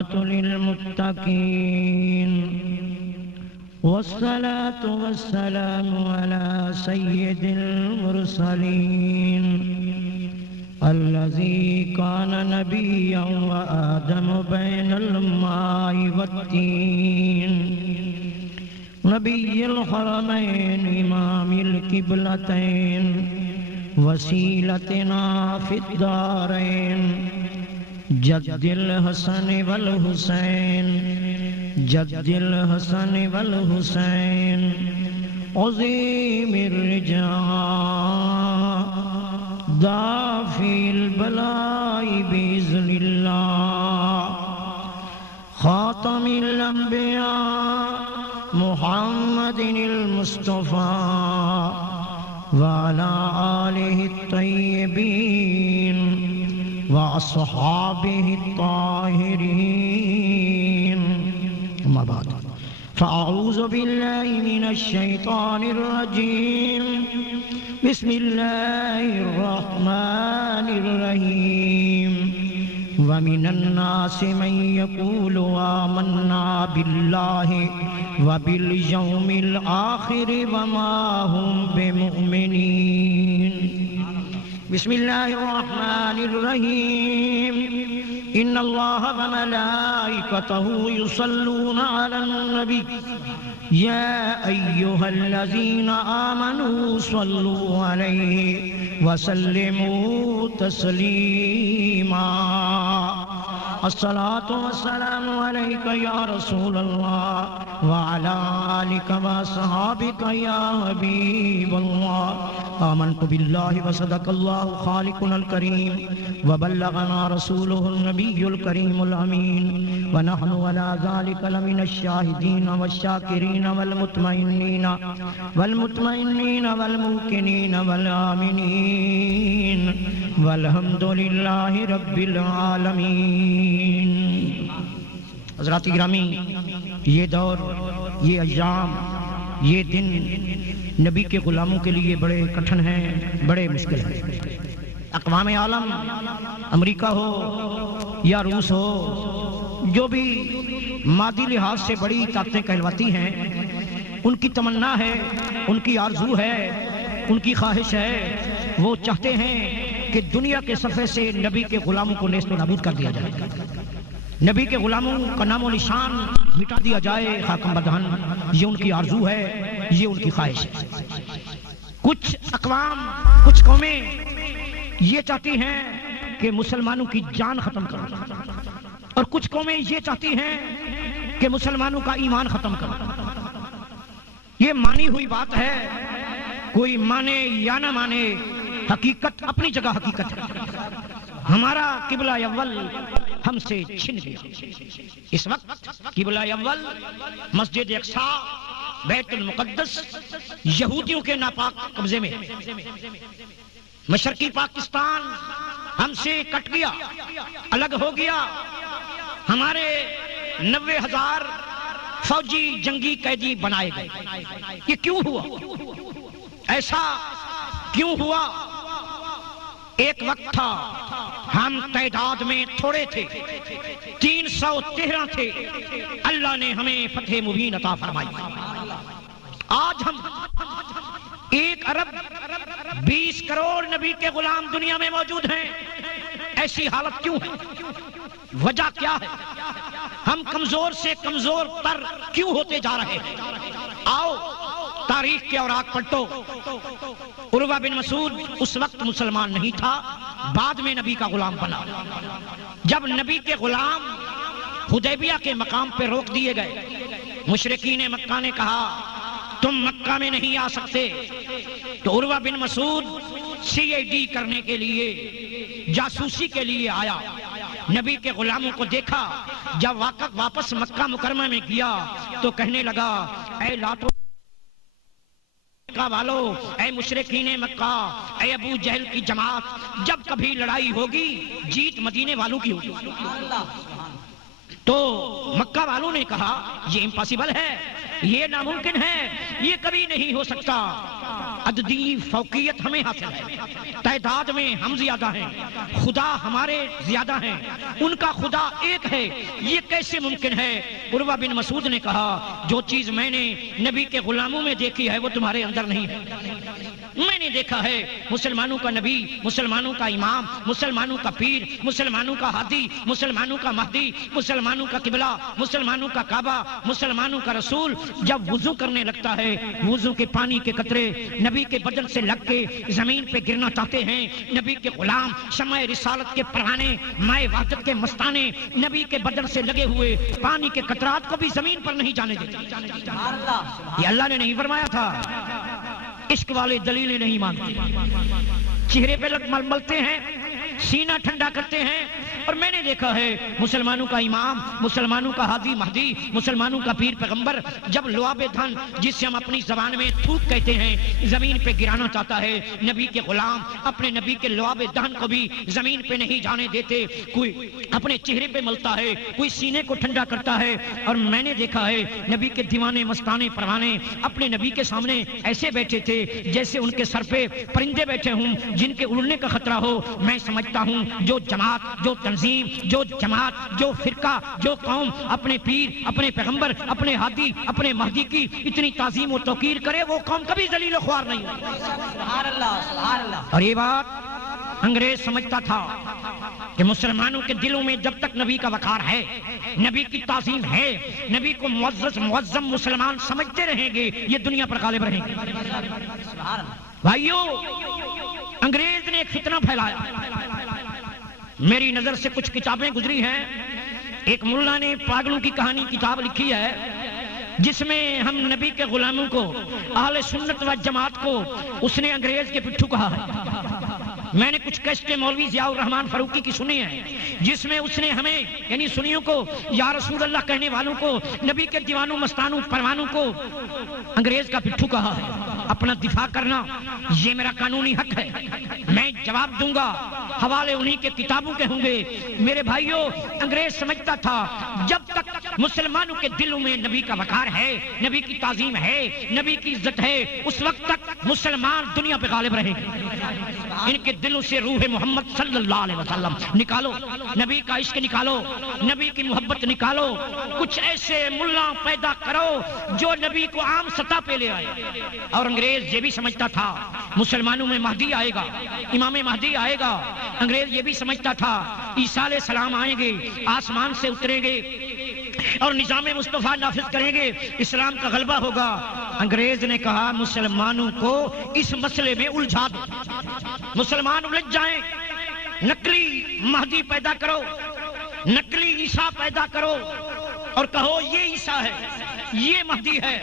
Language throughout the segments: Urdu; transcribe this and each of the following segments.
للمتقين والصلاة والسلام على سيد المرسلين الذي كان نبيا وآدم بين الماء والطين نبي الحرمين إمام القبلتين وسيلتنا في الدارين جد الحسن والحسين جد الحسن والحسين عظيم الرجاء دافع البلاء بإذن الله خاتم الأنبياء محمد المصطفى وعلى آله الطيبين وأصحابه الطاهرين أما بعد فأعوذ بالله من الشيطان الرجيم بسم الله الرحمن الرحيم ومن الناس من يقول آمنا بالله وباليوم الآخر وما هم بمؤمنين بسم الله الرحمن الرحيم إن الله وملائكته يصلون على النبي يا أيها الذين آمنوا صلوا عليه وسلموا تسليما الصلاة والسلام عليك يا رسول الله وعلى آلك وصحابك يا حبيب الله آمنت بالله وصدق الله خالقنا الكريم وبلغنا رسوله النبي الكريم الأمين ونحن على ذلك لمن الشاهدين والشاكرين والمطمئنين والموقنين والآمنين والحمد لله رب العالمین۔ حضرات گرامی، یہ دور، یہ ایام، یہ دن نبی کے غلاموں کے لیے بڑے کٹھن ہیں، بڑے مشکل ہیں۔ اقوام عالم، امریکہ ہو یا روس ہو، جو بھی مادی لحاظ سے بڑی طاقتیں کہلواتی ہیں، ان کی تمنا ہے، ان کی آرزو ہے، ان کی خواہش ہے، وہ چاہتے ہیں کہ دنیا کے صفحے سے نبی کے غلاموں کو نیست و نابود کر دیا جائے، نبی کے غلاموں کا نام و نشان مٹا دیا جائے خاکم بدہن۔ یہ ان کی آرزو ہے، یہ ان کی خواہش ہے۔ کچھ اقوام، کچھ قومیں یہ چاہتی ہیں کہ مسلمانوں کی جان ختم کرو، اور کچھ قومیں یہ چاہتی ہیں کہ مسلمانوں کا ایمان ختم کرو۔ یہ مانی ہوئی بات ہے، کوئی مانے یا نہ مانے، حقیقت اپنی جگہ حقیقت ہے۔ ہمارا قبلہ اول ہم سے چھن گیا۔ اس وقت قبلہ اول مسجد اقصی، بیت المقدس یہودیوں کے ناپاک قبضے میں ہے۔ مشرقی پاکستان ہم سے کٹ گیا، الگ ہو گیا۔ ہمارے 90,000 فوجی جنگی قیدی بنائے گئے۔ یہ کیوں ہوا؟ ایسا کیوں ہوا؟ ایک وقت تھا ہم تعداد میں تھوڑے تھے، 313 تھے، اللہ نے ہمیں فتح مبین عطا فرمائی۔ آج ہم 1,20 کروڑ نبی کے غلام دنیا میں موجود ہیں۔ ایسی حالت کیوں ہے؟ وجہ کیا ہے؟ ہم کمزور سے کمزور تر کیوں ہوتے جا رہے ہیں؟ آؤ تاریخ کے اوراق پلٹو۔ عروہ بن مسعود اس وقت مسلمان نہیں تھا، بعد میں نبی کا غلام بنا۔ جب نبی کے غلام حدیبیہ کے مقام پہ روک دیے گئے، مشرکین مکہ نے کہا تم مکہ میں نہیں آ سکتے، تو عروہ بن مسعود CID کرنے کے لیے، جاسوسی کے لیے آیا۔ نبی کے غلاموں کو دیکھا، جب واپس مکہ مکرمہ میں گیا تو کہنے لگا اے لاتو مکہ والو، اے مشرکین مکہ، اے ابو جہل کی جماعت، جب کبھی لڑائی ہوگی جیت مدینے والوں کی ہوگی۔ تو مکہ والوں نے کہا یہ امپاسبل ہے، یہ ناممکن ہے، یہ کبھی نہیں ہو سکتا۔ عددی فوقیت ہمیں حاصل ہے، تعداد میں ہم زیادہ ہیں، خدا ہمارے زیادہ ہیں، ان کا خدا ایک ہے، یہ کیسے ممکن ہے؟ عروہ بن مسعود نے کہا جو چیز میں نے نبی کے غلاموں میں دیکھی ہے وہ تمہارے اندر نہیں ہے۔ میں نے دیکھا ہے مسلمانوں کا نبی، مسلمانوں کا امام، مسلمانوں کا پیر، مسلمانوں کا ہادی، مسلمانوں کا مہدی، مسلمانوں کا قبلہ، مسلمانوں کا کعبہ، مسلمانوں کا رسول جب وضو کرنے لگتا ہے، وضو کے پانی کے قطرے نبی کے بدن سے لگ کے زمین پہ گرنا چاہتے ہیں۔ نبی کے غلام شمع رسالت کے پرانے مائے وحدت کے مستانے نبی کے بدن سے لگے ہوئے پانی کے قطرات کو بھی زمین پر نہیں جانے دیتے۔ یہ اللہ نے نہیں فرمایا تھا؟ عشق والے دلیلیں نہیں مانتے، چہرے پہ ملتے ہیں، سینہ ٹھنڈا کرتے ہیں۔ اور میں نے دیکھا ہے مسلمانوں کا امام، مسلمانوں کا ہادی مہدی، مسلمانوں کا پیر پیغمبر جب لعاب دھن جسے ہم اپنی زبان میں تھوک کہتے ہیں زمین پہ گرانا چاہتا ہے، نبی کے غلام اپنے نبی کے لعاب دھن کو بھی زمین پہ نہیں جانے دیتے، کوئی اپنے چہرے پہ ملتا ہے، کوئی سینے کو ٹھنڈا کرتا ہے۔ اور میں نے دیکھا ہے نبی کے دیوانے مستانے پروانے اپنے نبی کے سامنے ایسے بیٹھے تھے جیسے ان کے سر پہ پرندے بیٹھے ہوں جن کے اڑنے کا خطرہ ہو۔ میں سمجھتا ہوں جو جماعت، جو تنظیم، جو جماعت، جو فرقہ، جو قوم اپنے پیر، اپنے پیغمبر، اپنے ہادی، اپنے مہدی کی اتنی تعظیم و توقیر کرے وہ قوم کبھی ذلیل و خوار نہیں ہوتی۔ سبحان اللہ، سبحان اللہ۔ اور یہ بات انگریز سمجھتا تھا کہ مسلمانوں کے دلوں میں جب تک نبی کا وقار ہے، نبی کی تعظیم ہے، نبی کو معزز معظم مسلمان سمجھتے رہیں گے، یہ دنیا پر غالب رہیں گے۔ سبحان اللہ۔ بھائیو، انگریز نے ایک فتنہ پھیلایا۔ میری نظر سے کچھ کتابیں گزری ہیں، ایک ملا نے پاگلوں کی کہانی کتاب لکھی ہے جس میں ہم نبی کے غلاموں کو، اہل سنت و جماعت کو اس نے انگریز کے پٹھو کہا ہے۔ میں نے کچھ کیسٹیں مولوی ضیاء الرحمن فاروقی کی سنی ہیں جس میں اس نے ہمیں یعنی سنیوں کو، یا رسول اللہ کہنے والوں کو، نبی کے دیوانوں مستانوں پروانوں کو انگریز کا پٹھو کہا ہے۔ اپنا دفاع کرنا یہ میرا قانونی حق ہے، میں جواب دوں گا، حوالے انہی کے کتابوں کے ہوں گے۔ میرے بھائیوں، انگریز سمجھتا تھا جب تک مسلمانوں کے دلوں میں نبی کا وقار ہے، نبی کی تعظیم ہے، نبی کی عزت ہے، اس وقت تک مسلمان دنیا پہ غالب رہیں گے۔ ان کے دلوں سے روح محمد صلی اللہ علیہ وسلم نکالو، نبی کا عشق نکالو، نبی کی محبت نکالو، کچھ ایسے ملا پیدا کرو جو نبی کو عام سطح پہ لے آئے۔ اور انگریز یہ بھی سمجھتا تھا مسلمانوں میں مہدی آئے گا، امام مہدی آئے گا۔ انگریز یہ بھی سمجھتا تھا عیسیٰ علیہ السلام آئیں گے، آسمان سے اتریں گے اور نظام مصطفیٰ نافذ کریں گے، اسلام کا غلبہ ہوگا۔ انگریز نے کہا مسلمانوں کو اس مسئلے میں الجھا دو، مسلمان الجھ جائیں، نقلی مہدی پیدا کرو، نقلی عیسیٰ پیدا کرو اور کہو یہ عیسیٰ ہے، یہ مہدی ہے۔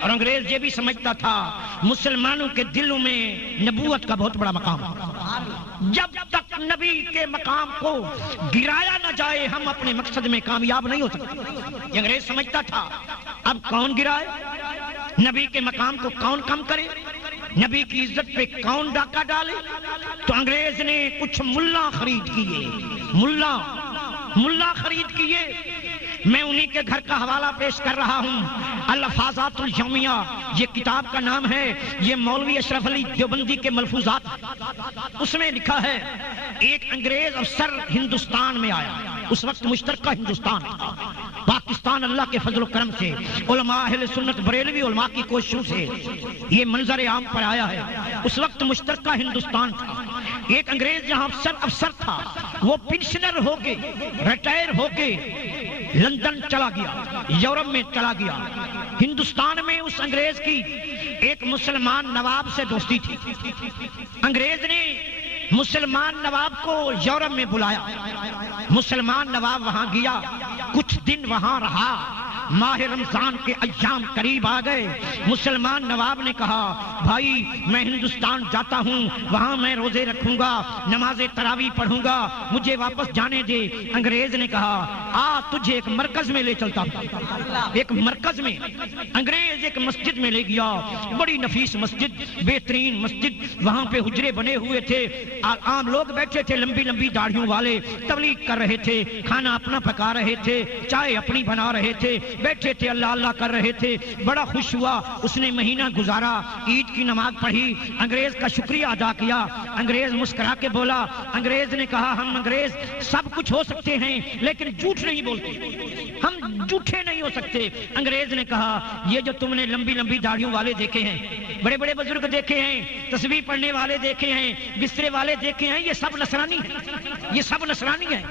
اور انگریز یہ بھی سمجھتا تھا مسلمانوں کے دلوں میں نبوت کا بہت بڑا مقام ہے، جب تک نبی کے مقام کو گرایا نہ جائے ہم اپنے مقصد میں کامیاب نہیں ہو سکتے۔ یہ انگریز سمجھتا تھا اب کون گرائے، نبی کے مقام کو کون کم کرے، نبی کی عزت پہ کون ڈاکہ ڈالے۔ تو انگریز نے کچھ ملا خرید کیے، ملا خرید کیے۔ میں انہی کے گھر کا حوالہ پیش کر رہا ہوں، الفاظات الیومیہ یہ کتاب کا نام ہے، یہ مولوی اشرف علی دیوبندی کے ملفوظات۔ اس میں لکھا ہے ایک انگریز افسر ہندوستان میں آیا، اس وقت مشترکہ ہندوستان تھا، پاکستان اللہ کے فضل و کرم سے، علماء اہل سنت بریلوی علماء کی کوششوں سے یہ منظر عام پر آیا ہے۔ اس وقت مشترکہ ہندوستان تھا، ایک انگریز جہاں افسر تھا وہ پنشنر ہو کے، ریٹائر ہو کے لندن چلا گیا، یورپ میں چلا گیا۔ ہندوستان میں اس انگریز کی ایک مسلمان نواب سے دوستی تھی، انگریز نے مسلمان نواب کو یورپ میں بلایا، مسلمان نواب وہاں گیا، کچھ دن وہاں رہا، ماہ رمضان کے ایام قریب آ گئے، مسلمان نواب نے کہا بھائی میں ہندوستان جاتا ہوں، وہاں میں روزے رکھوں گا، نماز تراویح پڑھوں گا، مجھے واپس جانے دے۔ انگریز نے کہا آ تجھے ایک مرکز میں لے چلتا ہوں۔ ایک مرکز میں انگریز ایک مسجد میں لے گیا، بڑی نفیس مسجد، بہترین مسجد، وہاں پہ حجرے بنے ہوئے تھے، عام لوگ بیٹھے تھے لمبی لمبی داڑھیوں والے، تبلیغ کر رہے تھے، کھانا اپنا پکا رہے تھے، چائے اپنی بنا رہے تھے، بیٹھے تھے اللہ اللہ کر رہے تھے. بڑا خوش ہوا, اس نے مہینہ گزارا, عید کی نماز پڑھی, انگریز کا شکریہ ادا کیا. انگریز مسکرا کے بولا, انگریز نے کہا ہم انگریز سب کچھ ہو سکتے ہیں لیکن جھوٹ نہیں بولتے, ہم جھوٹے نہیں ہو سکتے. انگریز نے کہا یہ جو تم نے لمبی لمبی داڑھیوں والے دیکھے ہیں, بڑے بڑے بزرگ دیکھے ہیں, تسبیح پڑھنے والے دیکھے ہیں, بسترے والے دیکھے ہیں, یہ سب نصرانی ہیں, یہ سب نصرانی ہیں.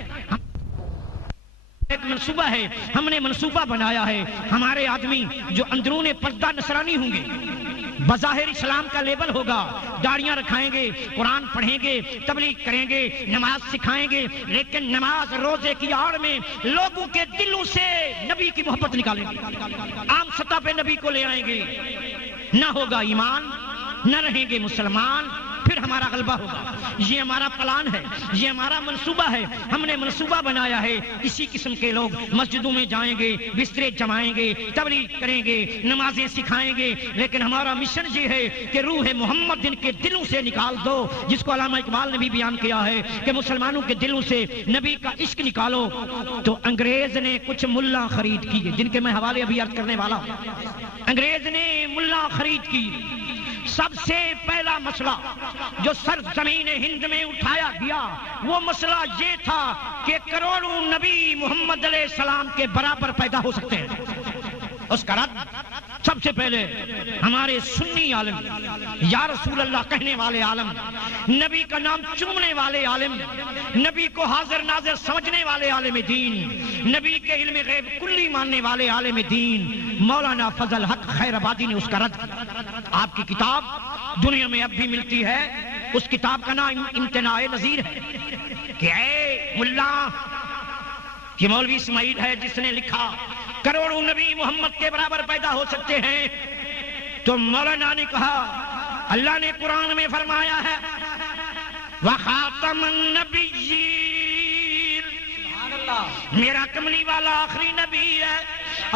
ایک منصوبہ ہے, ہم نے منصوبہ بنایا ہے, ہمارے آدمی جو اندرون پردہ نصرانی ہوں گے, بظاہر اسلام کا لیبل ہوگا, داڑیاں رکھائیں گے, قرآن پڑھیں گے, تبلیغ کریں گے, نماز سکھائیں گے, لیکن نماز روزے کی آڑ میں لوگوں کے دلوں سے نبی کی محبت نکالیں گے, عام سطح پہ نبی کو لے آئیں گے. نہ ہوگا ایمان, نہ رہیں گے مسلمان, پھر ہمارا غلبہ ہوگا. یہ ہمارا پلان ہے, یہ ہمارا منصوبہ ہے, ہم نے منصوبہ بنایا ہے. اسی قسم کے لوگ مسجدوں میں جائیں گے, بسترے جمائیں گے, تبلیغ کریں گے, نمازیں سکھائیں گے, لیکن ہمارا مشن یہ ہے کہ روح محمد ان کے دلوں سے نکال دو, جس کو علامہ اقبال نے بھی بیان کیا ہے کہ مسلمانوں کے دلوں سے نبی کا عشق نکالو. تو انگریز نے کچھ ملا خرید کیے, جن کے میں حوالے ابھی عرض کرنے والا ہوں. انگریز نے ملا خرید کی. سب سے پہلا مسئلہ جو سرزمین ہند میں اٹھایا گیا وہ مسئلہ یہ تھا کہ کروڑوں نبی محمد علیہ السلام کے برابر پیدا ہو سکتے ہیں. اس کا رد سب سے پہلے ہمارے سنی عالم, یا رسول اللہ کہنے والے عالم, نبی کا نام چومنے والے عالم, نبی کو حاضر ناظر سمجھنے والے عالم دین, نبی کے علم غیب کلی ماننے والے عالم دین مولانا فضل حق خیر آبادی نے اس کا رد. آپ کی کتاب دنیا میں اب بھی ملتی ہے, اس کتاب کا نام امتناع نظیر ہے کہ اے ملا, یہ مولوی اسماعیل ہے جس نے لکھا کروڑوں نبی محمد کے برابر پیدا ہو سکتے ہیں. تو مولانا نے کہا اللہ نے قرآن میں فرمایا ہے وَخَاتَمَ النَّبِيِّينَ, میرا کملی والا آخری نبی ہے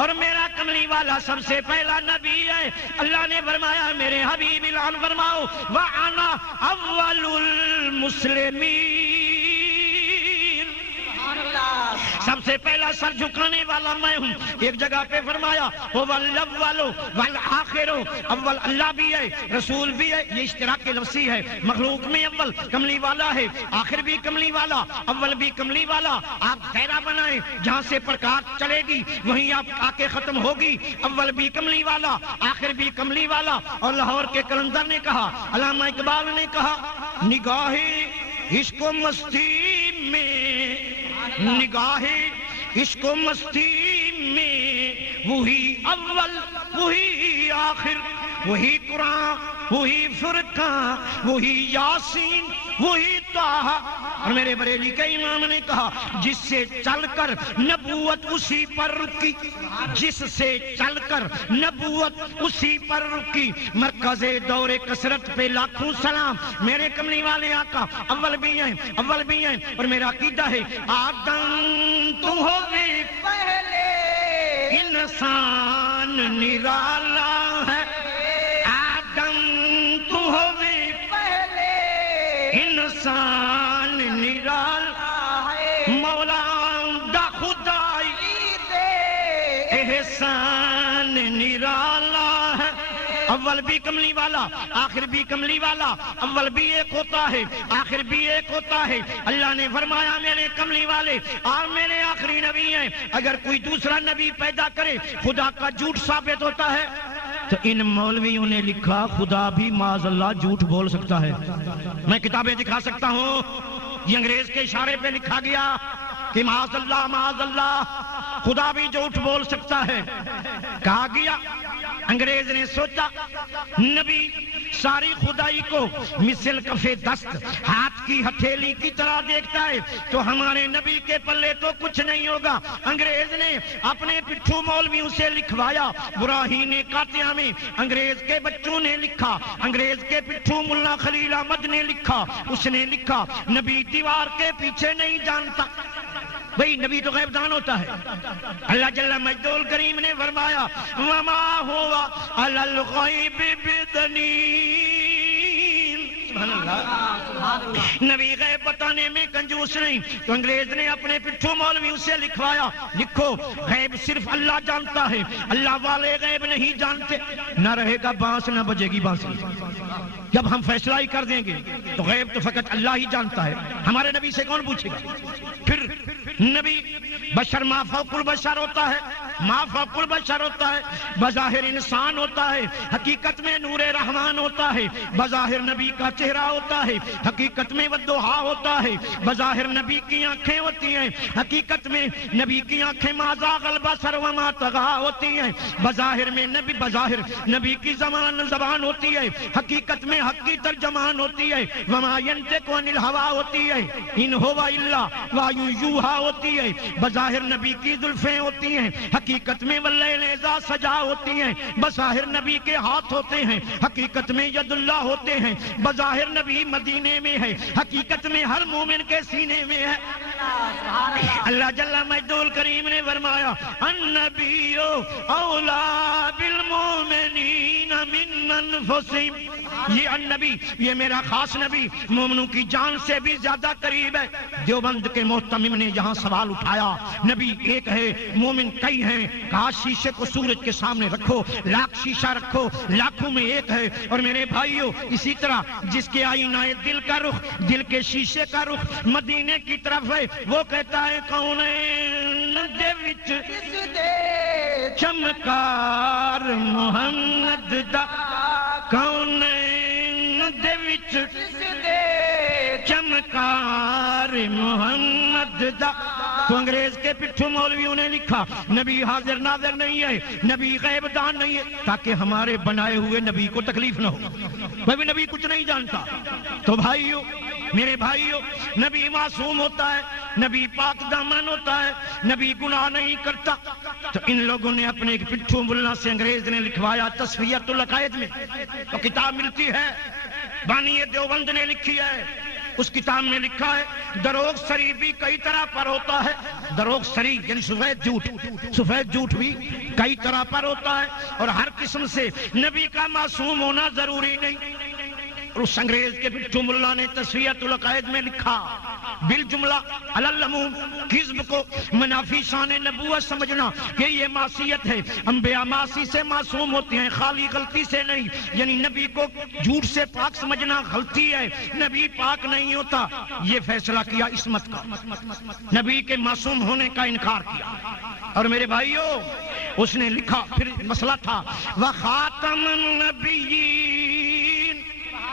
اور میرا کملی والا سب سے پہلا نبی ہے. اللہ نے فرمایا میرے حبیب اعلان فرماؤ وَأَنَا أَوَّلُ الْمُسْلِمِينَ, سب سے پہلا سر جھکانے والا میں ہوں. ایک جگہ پہ فرمایا وَالْأَوَّلُ وَالْآخِرُ, اول اللہ بھی ہے, رسول بھی ہے, یہ اشتراک لفظی ہے. مخلوق میں اول کملی والا ہے, آخر بھی کملی والا, اول بھی کملی والا. آپ دائرہ بنائیں, جہاں سے پرکاش چلے گی وہیں آپ آ کے ختم ہوگی. اول بھی کملی والا, آخر بھی کملی والا. اور لاہور کے کلندر نے کہا, علامہ اقبال نے کہا نگاہ عشق و مستی میں, نگاہ عشق و مستی میں وہی اول وہی آخر, وہی قرآن وہی فرقان وہی یاسین وہی طٰہٰ. اور میرے بریلی کے امام نے کہا جس سے چل کر نبوت اسی پر رکی, جس سے چل کر نبوت اسی پر رکی. مرکز دور کثرت پہ لاکھوں سلام, میرے کملی والے آقا اول بھی ہیں, اول بھی ہیں. اور میرا عقیدہ ہے آدم تم ہوئے پہلے انسان نرالا ہے, آدم تم ہوئے پہلے انسان نرالا ہے, مولا دا خدائی دے احسان نرالا ہے. اول بھی کملی والا, آخر بھی کملی والا, اول بھی ایک ہوتا ہے, آخر بھی ایک ہوتا ہے. اللہ نے فرمایا میرے کملی والے اور میرے آخری نبی ہیں. اگر کوئی دوسرا نبی پیدا کرے خدا کا جھوٹ ثابت ہوتا ہے. تو ان مولویوں نے لکھا خدا بھی معاذ اللہ جھوٹ بول سکتا ہے. میں کتابیں دکھا سکتا ہوں, یہ انگریز کے اشارے پہ لکھا گیا کہ معاذ اللہ خدا بھی جھوٹ بول سکتا ہے. کہا گیا انگریز نے سوچا نبی ساری خدائی کو مثل کف دست, ہاتھ کی ہتھیلی کی طرح دیکھتا ہے, تو ہمارے نبی کے پلے تو کچھ نہیں ہوگا. انگریز نے اپنے پٹھو مولویوں سے لکھوایا, براہین قاطعہ میں انگریز کے بچوں نے لکھا, انگریز کے پٹھو ملا خلیل احمد نے لکھا. اس نے لکھا نبی دیوار کے پیچھے نہیں جانتا. بھئی نبی تو غیب دان ہوتا ہے. اللہ جل مجدہ الکریم نے فرمایا وما ہوا علی الغیب بدنین, نبی غیب بتانے میں کنجوس نہیں، تو انگریز نے اپنے پٹھو مولویوں سے لکھوایا، لکھو غیب صرف اللہ جانتا ہے، اللہ والے غیب نہیں جانتے۔ نہ رہے گا بانس نہ بجے گی بانسری، جب ہم فیصلہ ہی کر دیں گے تو غیب تو فقط اللہ ہی جانتا ہے، ہمارے نبی سے کون پوچھے گا؟ پھر نبی بشر ما فوق البشر ہوتا ہے، ما فوق البشر ہوتا ہے، بظاہر انسان ہوتا ہے، حقیقت میں نور رحمان ہوتا ہے، بظاہر نبی کا چہرہ ہوتا ہے، حقیقت میں والضحیٰ ہوتا ہے، بظاہر نبی کی آنکھیں ہوتی ہیں، حقیقت میں نبی کی آنکھیں ما زاغ البصر وما طغیٰ ہوتی ہیں، بظاہر نبی کی زبان ہوتی ہے، حقیقت میں حق کی ترجمان ہوتی ہے، وما ينطق عن الہویٰ ہوتی ہے، ان هو الا وحی یوحیٰ ہوتی ہے، بظاہر نبی کی زلفیں ہوتی ہیں، حقیقت میں واللیل اذا سجا ہوتی ہیں، بظاہر نبی کے ہاتھ ہوتے ہیں، حقیقت میں ید اللہ ہوتے ہیں، بظاہر نبی مدینے میں ہے، حقیقت میں ہر مومن کے سینے میں ہے۔ اللہ جل مجدہ الکریم نے فرمایا النبی اولا بالمؤمنین من انفسہم، یہ النبی، یہ میرا خاص نبی مومنوں کی جان سے بھی زیادہ قریب ہے۔ دیوبند کے محتمم نے یہاں سوال اٹھایا، نبی ایک ہے مومن کئی ہیں، کہا شیشے کو سورج کے سامنے رکھو، لاکھ شیشہ رکھو، لاکھوں میں ایک ہے۔ اور میرے بھائیوں اسی طرح جس کے آئینہ دل کا رخ، دل کے شیشے کا رخ مدینے کی طرف ہے، وہ کہتا ہے کونین دے وچ چمکار محمد دا، کونین دے وچ چمکار محمد دا۔ تو انگریز کے پٹھو مولویوں نے لکھا نبی حاضر ناظر نہیں ہے، نبی غیب دان نہیں ہے، تاکہ ہمارے بنائے ہوئے نبی کو تکلیف نہ ہو، وہ بھی نبی کچھ نہیں جانتا۔ تو بھائیو، میرے بھائیو، نبی معصوم ہوتا ہے، نبی پاک دامن ہوتا ہے، نبی گناہ نہیں کرتا۔ تو ان لوگوں نے اپنے ایک پٹھو ملا سے انگریز نے لکھوایا تصفیۃ العقائد میں، تو کتاب ملتی ہے، بانی دیوبند نے لکھی ہے، اس کتاب میں لکھا ہے دروغ سری بھی کئی طرح پر ہوتا ہے، دروغ سری یعنی سفید جھوٹ بھی کئی طرح پر ہوتا ہے، اور ہر قسم سے نبی کا معصوم ہونا ضروری نہیں۔ اور اس انگریز کے پٹھو ملا نے تصفیۃ العقائد میں لکھا بالجملہ علی العموم کذب کو منافی شان نبوت سمجھنا کہ یہ معصیت ہے، انبیاء معصی سے معصوم ہوتے ہیں، خالی غلطی سے نہیں، یعنی نبی کو جھوٹ سے پاک سمجھنا غلطی ہے، نبی پاک نہیں ہوتا۔ یہ فیصلہ کیا عصمت کا، نبی کے معصوم ہونے کا انکار کیا۔ اور میرے بھائیو اس نے لکھا، پھر مسئلہ تھا وخاتم النبیین،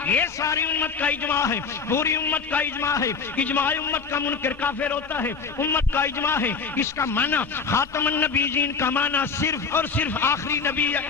یہ ساری امت کا اجماع ہے، پوری امت کا اجماع ہے، اجماع امت کا منکر کافر ہوتا ہے، امت کا اجماع ہے۔ اس کا معنی خاتم النبیین کا معنی صرف اور صرف آخری نبی ہے،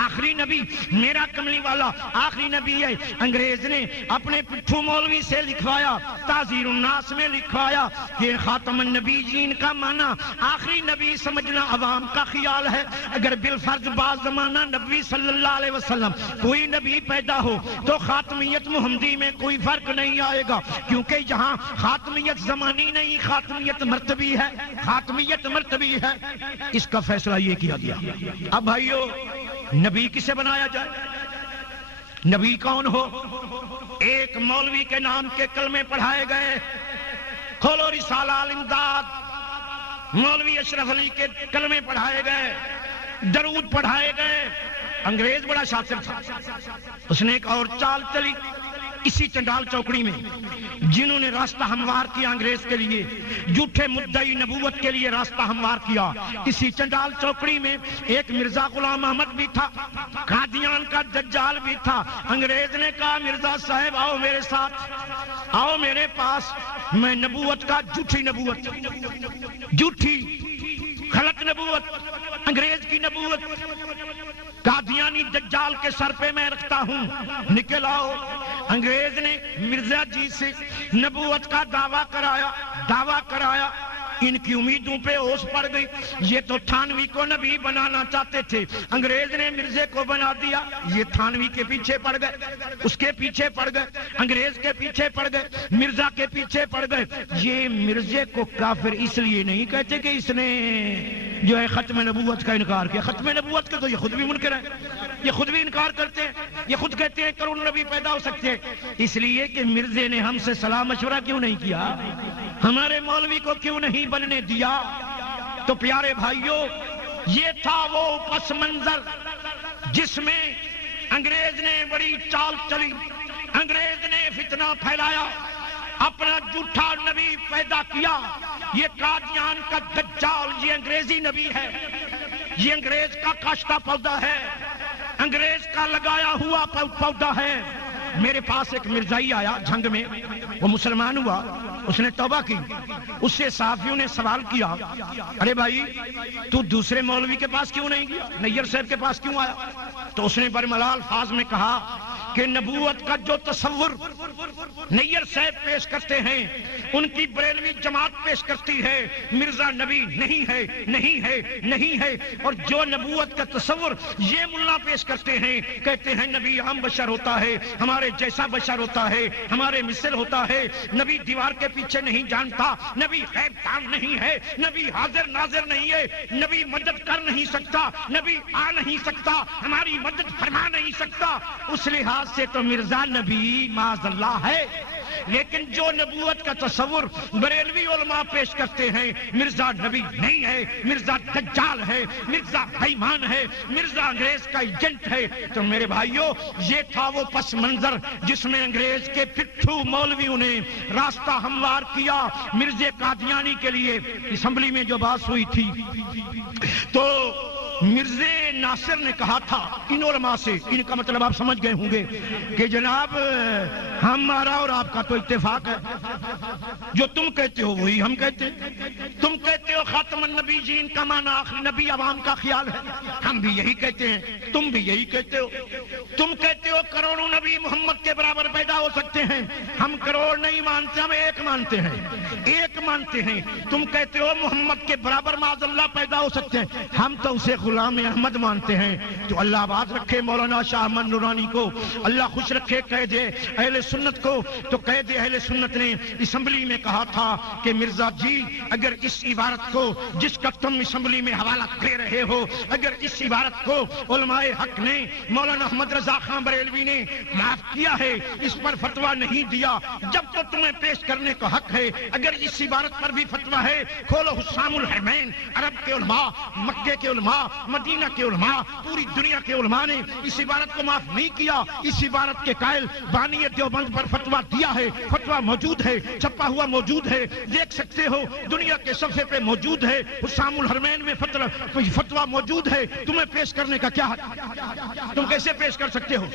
آخری نبی میرا کملی والا آخری نبی ہے۔ انگریز نے اپنے پٹھو مولوی سے لکھوایا، تعزیر الناس میں لکھوایا کہ خاتم النبیین کا معنی آخری نبی سمجھنا عوام کا خیال ہے، اگر بالفرض بعض زمانہ نبی صلی اللہ علیہ وسلم کوئی نبی پیدا ہو تو خاتمیت محمدی میں کوئی فرق نہیں آئے گا، کیونکہ یہاں خاتمیت زمانی نہیں، خاتمیت مرتبی ہے، خاتمیت مرتبی ہے۔ اس کا فیصلہ یہ کیا گیا۔ اب بھائیو نبی کسے بنایا جائے؟ نبی کون ہو؟ ایک مولوی کے نام کے کلمے پڑھائے گئے، کھولو رسالہ الامداد، مولوی اشرف علی کے کلمے پڑھائے گئے، درود پڑھائے گئے۔ انگریز بڑا شاطر تھا، اس نے ایک اور چال چلی اسی چنڈال چوکڑی میں، جنہوں نے راستہ ہموار کیا انگریز کے لیے، جھوٹے مدعی نبوت کے لیے راستہ ہموار کیا۔ اسی چنڈال چوکڑی میں ایک مرزا غلام احمد بھی تھا، قادیان کا دجال بھی تھا۔ انگریز نے کہا مرزا صاحب آؤ میرے ساتھ، آؤ میرے پاس، میں نبوت کا جھوٹی نبوت، جھوٹی غلط نبوت، انگریز کی نبوت قادیانی دجال کے سر پہ میں رکھتا ہوں، نکل آؤ۔ انگریز نے مرزا جی سے نبوت کا دعویٰ کرایا، ان کی امیدوں پہ اوس پڑ گئی۔ یہ تو تھانوی کو نبی بنانا چاہتے تھے، انگریز نے مرزے کو بنا دیا، یہ تھانوی کے پیچھے پڑ گئے، اس کے پیچھے پڑ گئے، انگریز کے پیچھے پڑ گئے، مرزا کے پیچھے پڑ گئے۔ یہ مرزے کو کافر اس لیے نہیں کہتے کہ اس نے جو ہے ختم نبوت کا انکار کیا. ختم نبوت کا تو یہ خود بھی منکر ہے, یہ خود بھی انکار کرتے ہیں, یہ خود کہتے ہیں کروڑوں نبی پیدا ہو سکتے ہیں. اس لیے کہ مرزے نے ہم سے صلاح مشورہ کیوں نہیں کیا, ہمارے مولوی کو کیوں نہیں بننے دیا. تو پیارے بھائیوں, یہ تھا وہ پس منظر جس میں انگریز نے بڑی چال چلی, انگریز نے فتنہ پھیلایا, اپنا جھوٹا نبی پیدا کیا. یہ قادیان کا دجال یہ انگریزی نبی ہے, یہ انگریز کا کاشتہ پودا ہے, انگریز کا لگایا ہوا پودا ہے. میرے پاس ایک مرزائی آیا جنگ میں, وہ مسلمان ہوا, اس نے توبہ کی. اس سے صحافیوں نے سوال کیا, ارے بھائی تو دوسرے مولوی کے پاس کیوں نہیں گیا, نیئر صاحب کے پاس کیوں آیا؟ تو اس نے برملا الفاظ میں کہا کہ نبوت کا جو تصور نیئر صاحب پیش کرتے ہیں, ان کی بریلوی جماعت پیش کرتی ہے, مرزا نبی نہیں ہے, نہیں ہے, نہیں ہے. اور جو نبوت کا تصور یہ ملا پیش کرتے ہیں, کہتے ہیں نبی عام بشر ہوتا ہے, ہمارے جیسا بشر ہوتا ہے, ہمارے مثل ہوتا ہے, نبی دیوار کے پیچھے نہیں جانتا, نبی غیب دان نہیں ہے, نبی حاضر ناظر نہیں ہے, نبی مدد کر نہیں سکتا, نبی آ نہیں سکتا, ہماری مدد فرما نہیں سکتا. اس لحاظ سے تو مرزا نبی معاذ اللہ ہے. لیکن جو نبوت کا تصور بریلوی علماء پیش کرتے ہیں, مرزا نبی نہیں ہے, مرزا دجال ہے, مرزا بے ایمان ہے, مرزا انگریز کا ایجنٹ ہے. تو میرے بھائیوں, یہ تھا وہ پس منظر جس میں انگریز کے پٹھو مولویوں نے راستہ ہموار کیا مرزے قادیانی کے لیے. اسمبلی میں جو بات ہوئی تھی تو مرزے ناصر نے کہا تھا ان علماء سے, ان کا مطلب آپ سمجھ گئے ہوں گے کہ جناب ہمارا اور آپ کا تو اتفاق ہے, جو تم کہتے ہو وہی ہم کہتے ہیں. تم کہتے ہو خاتم النبیین کا معنی آخری نبی عوام کا خیال ہے, ہم بھی یہی کہتے ہیں, تم بھی یہی کہتے ہو. تم کہتے ہو کروڑوں نبی محمد کے برابر پیدا ہو سکتے ہیں, ہم کروڑ نہیں مانتے, ہم ایک مانتے ہیں, ایک مانتے ہیں. تم کہتے ہو محمد کے برابر معاذ اللہ پیدا ہو سکتے ہیں, ہم تو اسے غلام احمد مانتے ہیں. تو اللہ آباد رکھے مولانا شاہ احمد نورانی کو, اللہ خوش رکھے قید اہل سنت کو. تو قید اہل سنت نے اسمبلی میں کہا تھا کہ مرزا جی اگر اس عبارت کو جس کا تم اسمبلی میں حوالہ دے رہے ہو, اگر اس عبارت کو علماء حق نے, مولانا احمد رضا خان بریلوی نے معاف کیا ہے, اس پر فتویٰ نہیں دیا, جب تو تمہیں پیش کرنے کا حق ہے. اگر اس عبارت پر بھی فتویٰ ہے, کھولو حسام الحرمین, عرب کے علماء, مکے کے علماء, مدینہ کے علماء, پوری دنیا کے علماء نے اس عبارت کو معاف نہیں کیا. اس عبارت کے قائل بانی دیوبند پر فتویٰ دیا ہے, فتویٰ موجود ہے, چھپا ہوا موجود ہے, دیکھ سکتے ہو, دنیا کے صفحے پہ موجود ہے, حسام الحرمین میں فتویٰ موجود ہے. تمہیں پیش کرنے کا کیا حق, تم کیسے پیش کر سکتے ہو,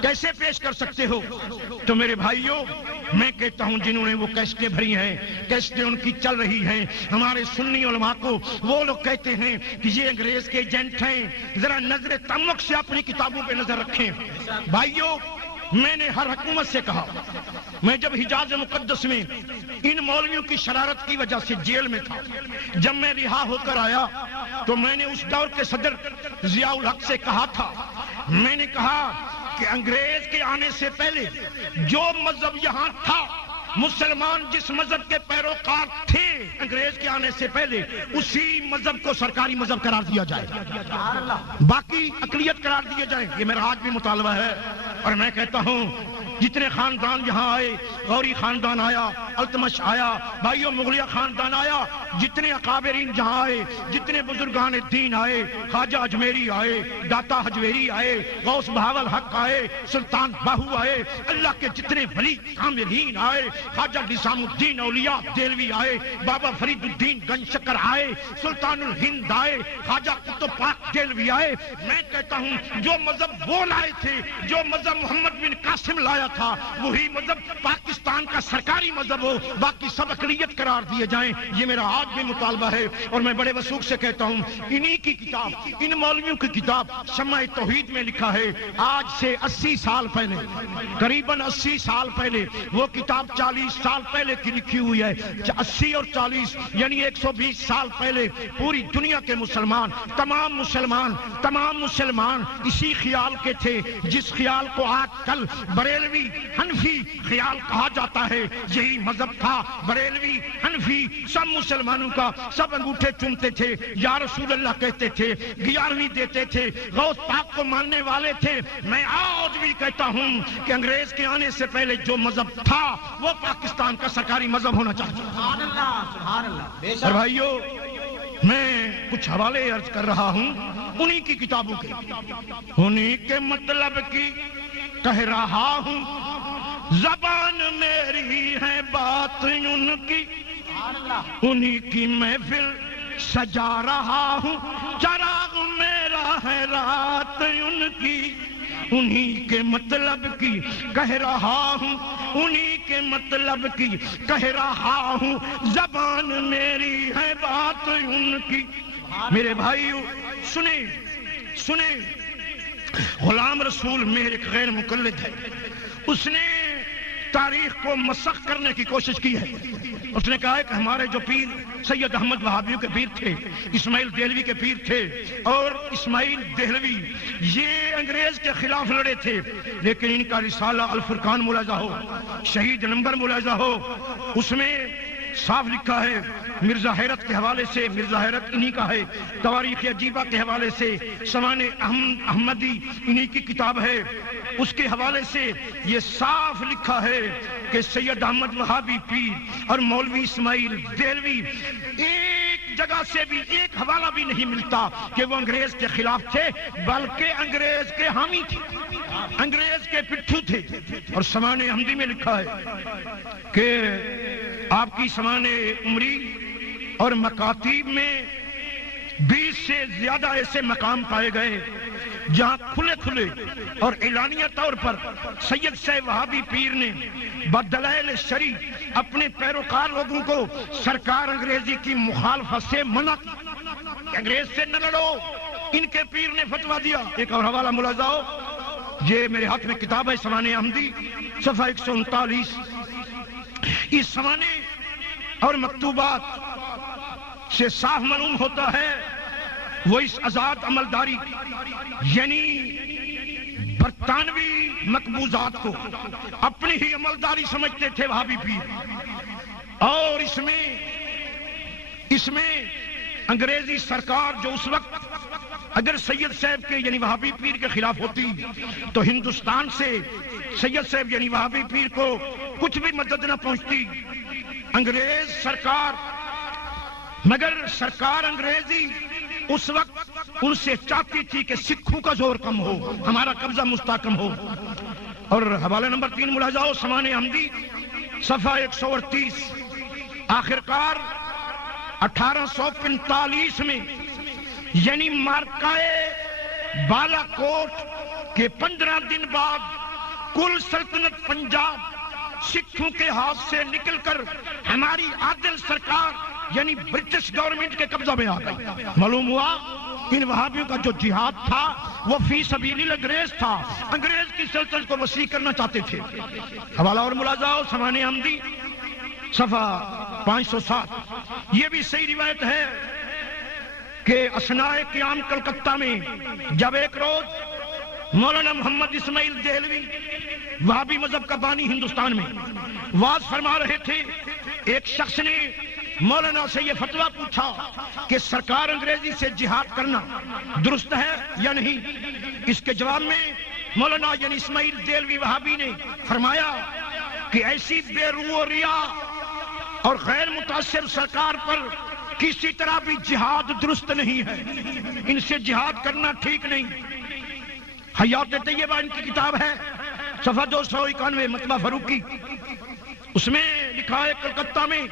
کیسے پیش کر سکتے ہو؟ تو میرے بھائیوں, میں کہتا ہوں جنہوں نے وہ کیسٹیں بھری ہیں, کیسٹیں ان کی چل رہی ہیں, ہمارے سنی علماء کو وہ لوگ کہتے ہیں کہ یہ انگریز کے ایجنٹ ہیں, ذرا نظر تعمق سے اپنی کتابوں پہ نظر رکھیں. بھائیوں, میں نے ہر حکومت سے کہا, میں جب حجاز مقدس میں ان مولویوں کی شرارت کی وجہ سے جیل میں تھا, جب میں رہا ہو کر آیا تو میں نے اس دور کے صدر ضیاء الحق سے کہا تھا, میں نے کہا کہ انگریز کے آنے سے پہلے جو مذہب یہاں تھا, مسلمان جس مذہب کے پیروکار تھے انگریز کے آنے سے پہلے, اسی مذہب کو سرکاری مذہب قرار دیا جائے, باقی اقلیت قرار دیے جائیں. یہ میرا آج بھی مطالبہ ہے. اور میں کہتا ہوں جتنے خاندان یہاں آئے, غوری خاندان آیا, التمش آیا, بھائیوں مغلیہ خاندان آیا, جتنے اکابرین جہاں آئے, جتنے بزرگان دین آئے, خواجہ اجمیری آئے, داتا حجویری آئے, غوث بہاول حق آئے, سلطان باہو آئے, اللہ کے جتنے ولی کاملین آئے, خواجہ نظام الدین اولیاء دہلوی آئے, بابا فرید الدین گنج شکر آئے, سلطان الہند آئے, خواجہ قطب پاک دہلوی آئے. میں کہتا ہوں جو مذہب وہ لائے تھے, جو مذہب محمد بن قاسم لایا تھا, وہی مذہب پاکستان کا سرکاری مذہب ہو, باقی سب اقلیت قرار دیے جائیں. یہ میرا آج بھی مطالبہ ہے. اور میں بڑے وثوق سے کہتا ہوں, انہی کی کتاب, ان مولویوں کی کتاب شمع توحید میں لکھا ہے, آج سے 80 سال پہلے, قریباً 80 سال پہلے, وہ کتاب 40 سال پہلے کی لکھی ہوئی ہے. 80 اور 40 یعنی 120 سال پہلے پوری دنیا کے مسلمان, تمام مسلمان اسی خیال کے تھے جس خیال کو آج کل بریلوی حنفی خیال کہا جاتا ہے. یہی مذہب مذہب تھا، بریلوی، حنفی، سب مسلمانوں کا، سب انگوٹھے چومتے تھے، یا رسول اللہ کہتے تھے، 11ویں دیتے تھے، غوث پاک کو ماننے والے تھے۔ میں آج بھی کہتا ہوں کہ انگریز کے آنے سے پہلے جو مذہب تھا وہ پاکستان کا سرکاری مذہب ہونا چاہیے۔ سبحان اللہ، سبحان اللہ، بے اور شک۔ بھائیو، میں کچھ حوالے عرض کر رہا ہوں انہی کی کتابوں کے، انہی کے مطلب کی کہہ رہا ہوں، زبان میری ہے بات ان کی، سبحان اللہ، انہی کی محفل سجا رہا ہوں، چراغ میرا ہے رات ان کی، انہی کے مطلب کی کہہ رہا ہوں، انہی کے مطلب کی کہہ رہا ہوں، زبان میری ہے بات ان کی۔ میرے بھائیو سنیں سنیں، غلام رسول مہر ایک غیر مقلد ہے، اس نے تاریخ کو مسخ کرنے کی کوشش کی ہے۔ اس نے کہا ہے کہ ہمارے جو پیر سید احمد وہابیوں کے پیر تھے، اسماعیل دہلوی کے پیر تھے، اور اسماعیل دہلوی یہ انگریز کے خلاف لڑے تھے، لیکن ان کا رسالہ الفرقان ملاحظہ ہو، شہید نمبر ملاحظہ ہو، اس میں صاف لکھا ہے مرزا حیرت کے حوالے سے، مرزا حیرت انہی کا ہے، تواریخ عجیبہ کے حوالے سے سمان احمدی انہی کی کتاب ہے، اس کے حوالے سے یہ صاف لکھا ہے کہ سید احمد وہابی پیر اور مولوی اسماعیل دہلوی ایک جگہ سے بھی ایک حوالہ بھی نہیں ملتا کہ وہ انگریز کے خلاف تھے، بلکہ انگریز کے حامی تھے، انگریز کے پٹھو تھے۔ اور سمان احمدی میں لکھا ہے کہ آپ کی سمان عمری اور مکاتیب میں 20 سے زیادہ ایسے مقام پائے گئے جہاں کھلے کھلے اور اعلانیہ طور پر سید صاحب وہابی پیر نے بدلائل شرعی اپنے پیروکار لوگوں کو سرکار انگریزی کی مخالفت سے منع کی، انگریز سے نہ لڑو، ان کے پیر نے فتویٰ دیا۔ ایک اور حوالہ ملاحظہ ہو، یہ میرے ہاتھ میں کتاب ہے سمان احمدی، صفحہ 139، اس سمانے اور مکتوبات سے صاف معلوم ہوتا ہے وہ اس آزاد عملداری یعنی برطانوی مقبوضات کو اپنی ہی عملداری سمجھتے تھے وہابی پیر، اور اس میں انگریزی سرکار جو اس وقت اگر سید صاحب کے یعنی وہابی پیر کے خلاف ہوتی تو ہندوستان سے سید صاحب یعنی وہابی پیر کو کچھ بھی مدد نہ پہنچتی، انگریز سرکار، مگر سرکار انگریزی اس وقت ان سے چاہتی تھی کہ سکھوں کا زور کم ہو، ہمارا قبضہ مستحکم ہو۔ اور حوالہ نمبر 3 ملاحظہ ہو، سمان احمدی صفحہ 138، آخرکار 1845 میں یعنی مارکائے بالا کوٹ کے 15 دن بعد کل سلطنت پنجاب سکھوں کے ہاتھ سے نکل کر ہماری عادل سرکار یعنی برٹش گورنمنٹ کے قبضہ میں آ گئی۔ معلوم ہوا ان وہابیوں کا جو جہاد تھا وہ فی سبیل الانگریز تھا، انگریز کی سلطنت کو وسیع کرنا چاہتے تھے۔ حوالہ اور ملاحظہ ہو، سمان احمدی صفحہ 507، یہ بھی صحیح روایت ہے کہ اثناء قیام کلکتہ میں جب ایک روز مولانا محمد اسماعیل دہلوی وہابی مذہب کا بانی ہندوستان میں واز فرما رہے تھے، ایک شخص نے مولانا سے یہ فتویٰ پوچھا کہ سرکار انگریزی سے جہاد کرنا درست ہے یا نہیں۔ اس کے جواب میں مولانا یعنی اسماعیل دہلوی وہابی نے فرمایا کہ ایسی بے روح و ریا اور غیر متاثر سرکار پر کسی طرح بھی جہاد درست نہیں ہے، ان سے جہاد کرنا ٹھیک نہیں۔ حیات طیبہ ان کی کتاب ہے، صفحہ 291، مطبع فاروقی، اس میں لکھا ہے کلکتہ میں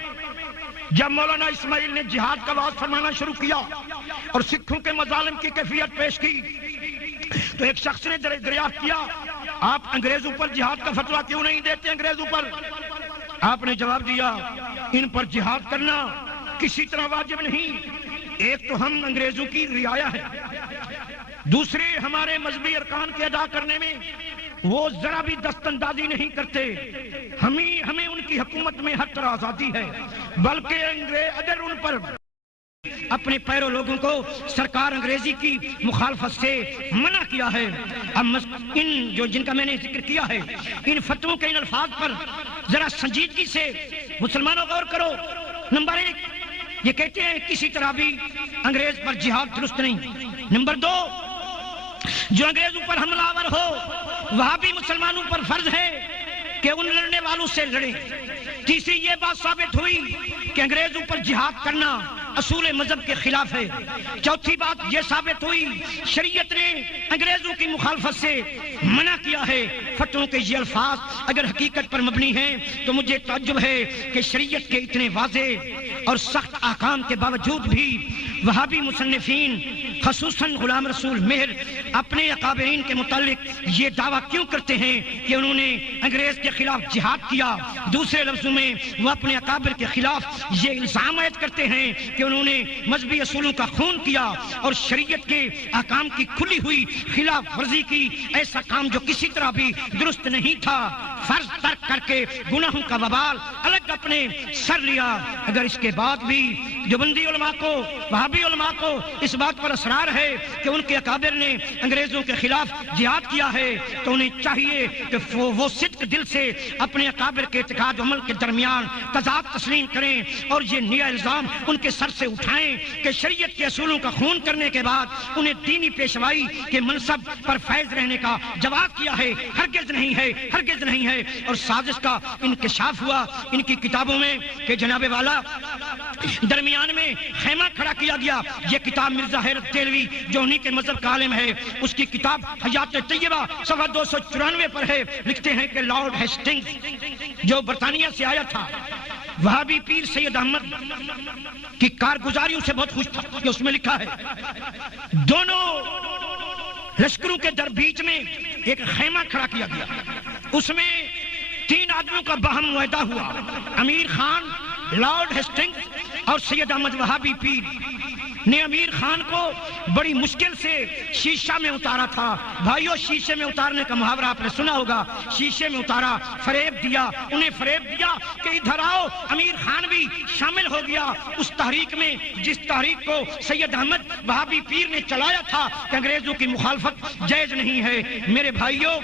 جب مولانا اسماعیل نے جہاد کا واز فرمانا شروع کیا اور سکھوں کے مظالم کی کیفیت پیش کی تو ایک شخص نے دریافت کیا، آپ انگریزوں پر جہاد کا فتویٰ کیوں نہیں دیتے؟ انگریزوں پر آپ نے جواب دیا، ان پر جہاد کرنا کسی طرح واجب نہیں، ایک تو ہم انگریزوں کی رعایا ہے، دوسرے ہمارے مذہبی ارکان کے ادا کرنے میں وہ ذرا بھی دست اندازی نہیں کرتے، ہمیں ان کی حکومت میں ہر طرح آزادی ہے، بلکہ اگر ان پر اپنے پیرو لوگوں کو سرکار انگریزی کی مخالفت سے منع کیا ہے۔ اب جن کا میں نے ذکر کیا ہے، ان فتووں کے ان الفاظ پر ذرا سنجیدگی سے مسلمانوں غور کرو، نمبر 1 یہ کہتے ہیں کسی طرح بھی انگریز پر جہاد درست نہیں۔ نمبر 2 جو انگریزوں پر حملہ آور ہو وہاں بھی مسلمانوں پر فرض ہے کہ ان لڑنے والوں سے لڑیں۔ تیسری یہ بات ثابت ہوئی کہ انگریزوں پر جہاد کرنا اصول مذہب کے خلاف ہے۔ چوتھی بات یہ ثابت ہوئی شریعت نے انگریزوں کی مخالفت سے منع کیا ہے۔ فتووں کے یہ الفاظ اگر حقیقت پر مبنی ہیں تو مجھے تعجب ہے کہ شریعت کے اتنے واضح اور سخت احکام کے باوجود بھی وہابی مصنفین خصوصاً غلام رسول مہر اپنے اکابرین کے متعلق یہ دعویٰ کیوں کرتے ہیں کہ انہوں نے انگریز کے خلاف جہاد کیا؟ دوسرے لفظوں میں وہ اپنے اکابر کے خلاف یہ الزام عائد کرتے ہیں کہ انہوں نے مذہبی اصولوں کا خون کیا اور شریعت کے احکام کی کھلی ہوئی خلاف ورزی کی۔ ایسا کام جو کسی طرح بھی درست نہیں تھا، فرض ترک کر کے گناہوں کا وبال الگ اپنے سر لیا۔ اگر اس کے بعد بھی دیوبندی علماء کو، وہابی علماء کو اس بات پر اصرار ہے کہ ان کے اکابر نے انگریزوں کے خلاف جہاد کیا ہے تو انہیں چاہیے کہ وہ صدق دل سے اپنے اکابر کے اعتقاد و عمل کے درمیان تضاد تسلیم کریں اور یہ نیا الزام ان کے سر سے اٹھائیں کہ شریعت کے اصولوں کا خون کرنے کے بعد انہیں دینی پیشوائی کے منصب پر فائز رہنے کا جواب کیا ہے۔ ہرگز نہیں ہے، ہرگز نہیں ہے۔ اور سازش کا انکشاف ہوا ان کی کتابوں میں کہ جناب والا درمیان میں خیمہ کھڑا کیا گیا۔ یہ کتاب مرزا حیرت دہلوی جو انہی کے مذہب کا عالم ہے، اس کی کتاب حیات طیبہ صفحہ 294 پر ہے۔ لکھتے ہیں کہ لارڈ ہیسٹنگز جو برطانیہ سے آیا تھا، وہابی پیر سید احمد کی کارگزاریوں سے بہت خوش تھا۔ کہ اس میں لکھا ہے دونوں لشکروں کے دربیچ میں ایک خیمہ کھڑا کیا گیا، اس میں 3 آدمیوں کا باہم معاہدہ ہوا، امیر خان، لارڈ ہیسٹنگز اور سید احمد وہابی پیر نے امیر خان کو بڑی مشکل سے شیشہ میں اتارا تھا۔ بھائیو، شیشے میں اتارنے کا محاورہ آپ نے سنا ہوگا، شیشے میں اتارا، فریب دیا، انہیں فریب دیا کہ ادھر آؤ۔ امیر خان بھی شامل ہو گیا اس تحریک میں جس تحریک کو سید احمد وہابی پیر نے چلایا تھا کہ انگریزوں کی مخالفت جائز نہیں ہے۔ میرے بھائیو،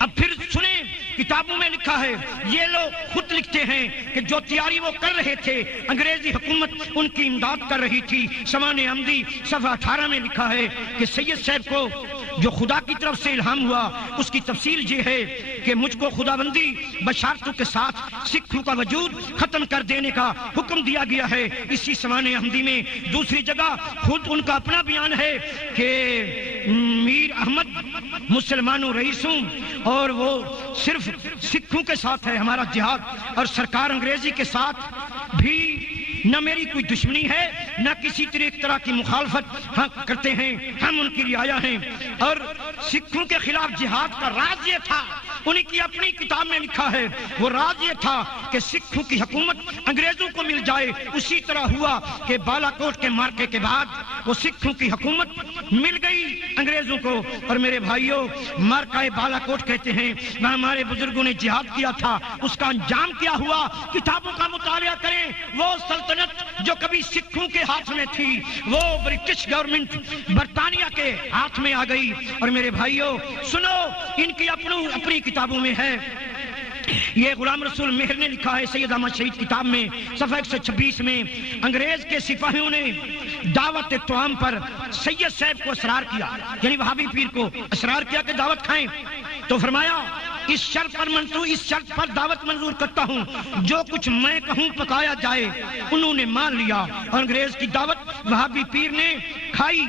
اب پھر سنیں، کتابوں میں لکھا ہے، یہ لوگ خود لکھتے ہیں کہ جو تیاری وہ کر رہے تھے، انگریزی حکومت ان کی امداد کر رہی تھی۔ سمان عمدی صفحہ 18 میں لکھا ہے کہ سید صاحب کو جو خدا کی طرف سے الہام ہوا اس کی تفصیل یہ ہے کہ مجھ کو خداوندی بشارتوں کے ساتھ سکھوں کا وجود ختم کر دینے کا حکم دیا گیا ہے۔ اسی سمان عمدی میں دوسری جگہ خود ان کا اپنا بیان ہے کہ میر احمد مسلمانوں رئیسوں اور وہ صرف سکھوں کے ساتھ ہے ہمارا جہاد، اور سرکار انگریزی کے ساتھ بھی نہ میری کوئی دشمنی ہے نہ کسی طرح کی مخالفت کرتے ہیں، ہم ان کی رعایا ہیں۔ اور سکھوں کے خلاف جہاد کا راز یہ تھا، انہی کی اپنی کتاب میں لکھا ہے، وہ راز یہ تھا کہ سکھوں کی حکومت انگریزوں کو مل جائے۔ اسی طرح ہوا کہ بالا کوٹ کے مارکے کے بعد وہ سکھوں کی حکومت مل گئی انگریزوں کو۔ اور میرے بھائیوں، مارکہ بالا کوٹ کہتے ہیں وہاں ہمارے بزرگوں نے جہاد کیا تھا، اس کا انجام کیا ہوا کتابوں کا مطالعہ کریں۔ وہ سلطنت جو کبھی سکھوں کے ہاتھ میں تھی وہ برٹش گورنمنٹ برطانیہ کے ہاتھ میں آ گئی۔ اور میرے بھائیوں سنو، ان کی اپنی کتابوں میں ہے، یہ غلام رسول مہر نے لکھا ہے سید احمد شہید کتاب میں صفحہ 126 میں، انگریز کے سپاہیوں نے دعوت طعام پر سید صاحب کو اصرار کیا، یعنی وہابی پیر کو اصرار کیا کہ دعوت کھائیں، تو فرمایا اس شرط پر دعوت منظور کرتا ہوں، جو کچھ میں کہوں پکایا جائے۔ انہوں نے مان لیا اور انگریز کی دعوت وہابی پیر نے کھائی۔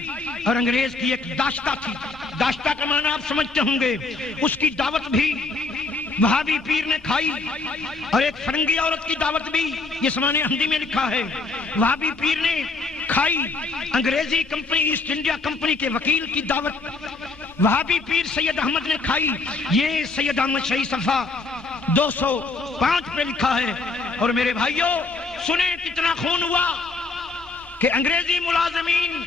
اور انگریز کی ایک داشتہ تھی، داشتہ کا معنی آپ سمجھتے ہوں گے، اس کی دعوت بھی وہابی پیر نے کھائی، اور ایک فرنگی عورت کی دعوت بھی یہ سمان ہندی میں لکھا ہے وہابی پیر نے کھائی۔ انگریزی کمپنی ایسٹ انڈیا کمپنی کے وکیل کی دعوت وہابی پیر سید احمد نے کھائی۔ یہ سید احمد شہید صفحہ 205 پہ لکھا ہے۔ اور میرے بھائیوں سنیں کتنا خون ہوا کہ انگریزی ملازمین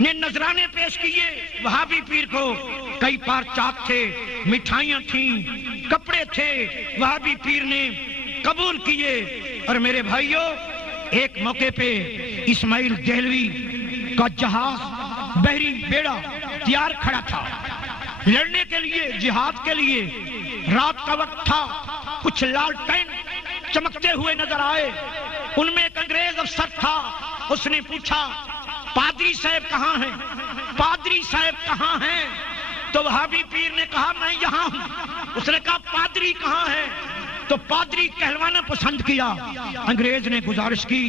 نے نذرانے پیش کیے وہابی پیر کو، کئی پار چاک تھے، مٹھائیاں تھیں، کپڑے تھے، وہابی پیر نے قبول کیے۔ اور میرے بھائیوں ایک موقع پہ اسماعیل دہلوی کا جہاز بحری بیڑا تیار کھڑا تھا لڑنے کے لیے، جہاد کے لیے۔ رات کا وقت تھا، کچھ لالٹین چمکتے ہوئے نظر آئے. ان میں ایک انگریز افسر تھا. اس نے پوچھا پادری صاحب کہاں ہیں؟ پادری صاحب کہاں ہیں؟ تو وہابی پیر نے کہا میں یہاں ہوں. اس نے کہا پادری کہاں ہے؟ تو پادری کہلوانا پسند کیا. انگریز نے گزارش کی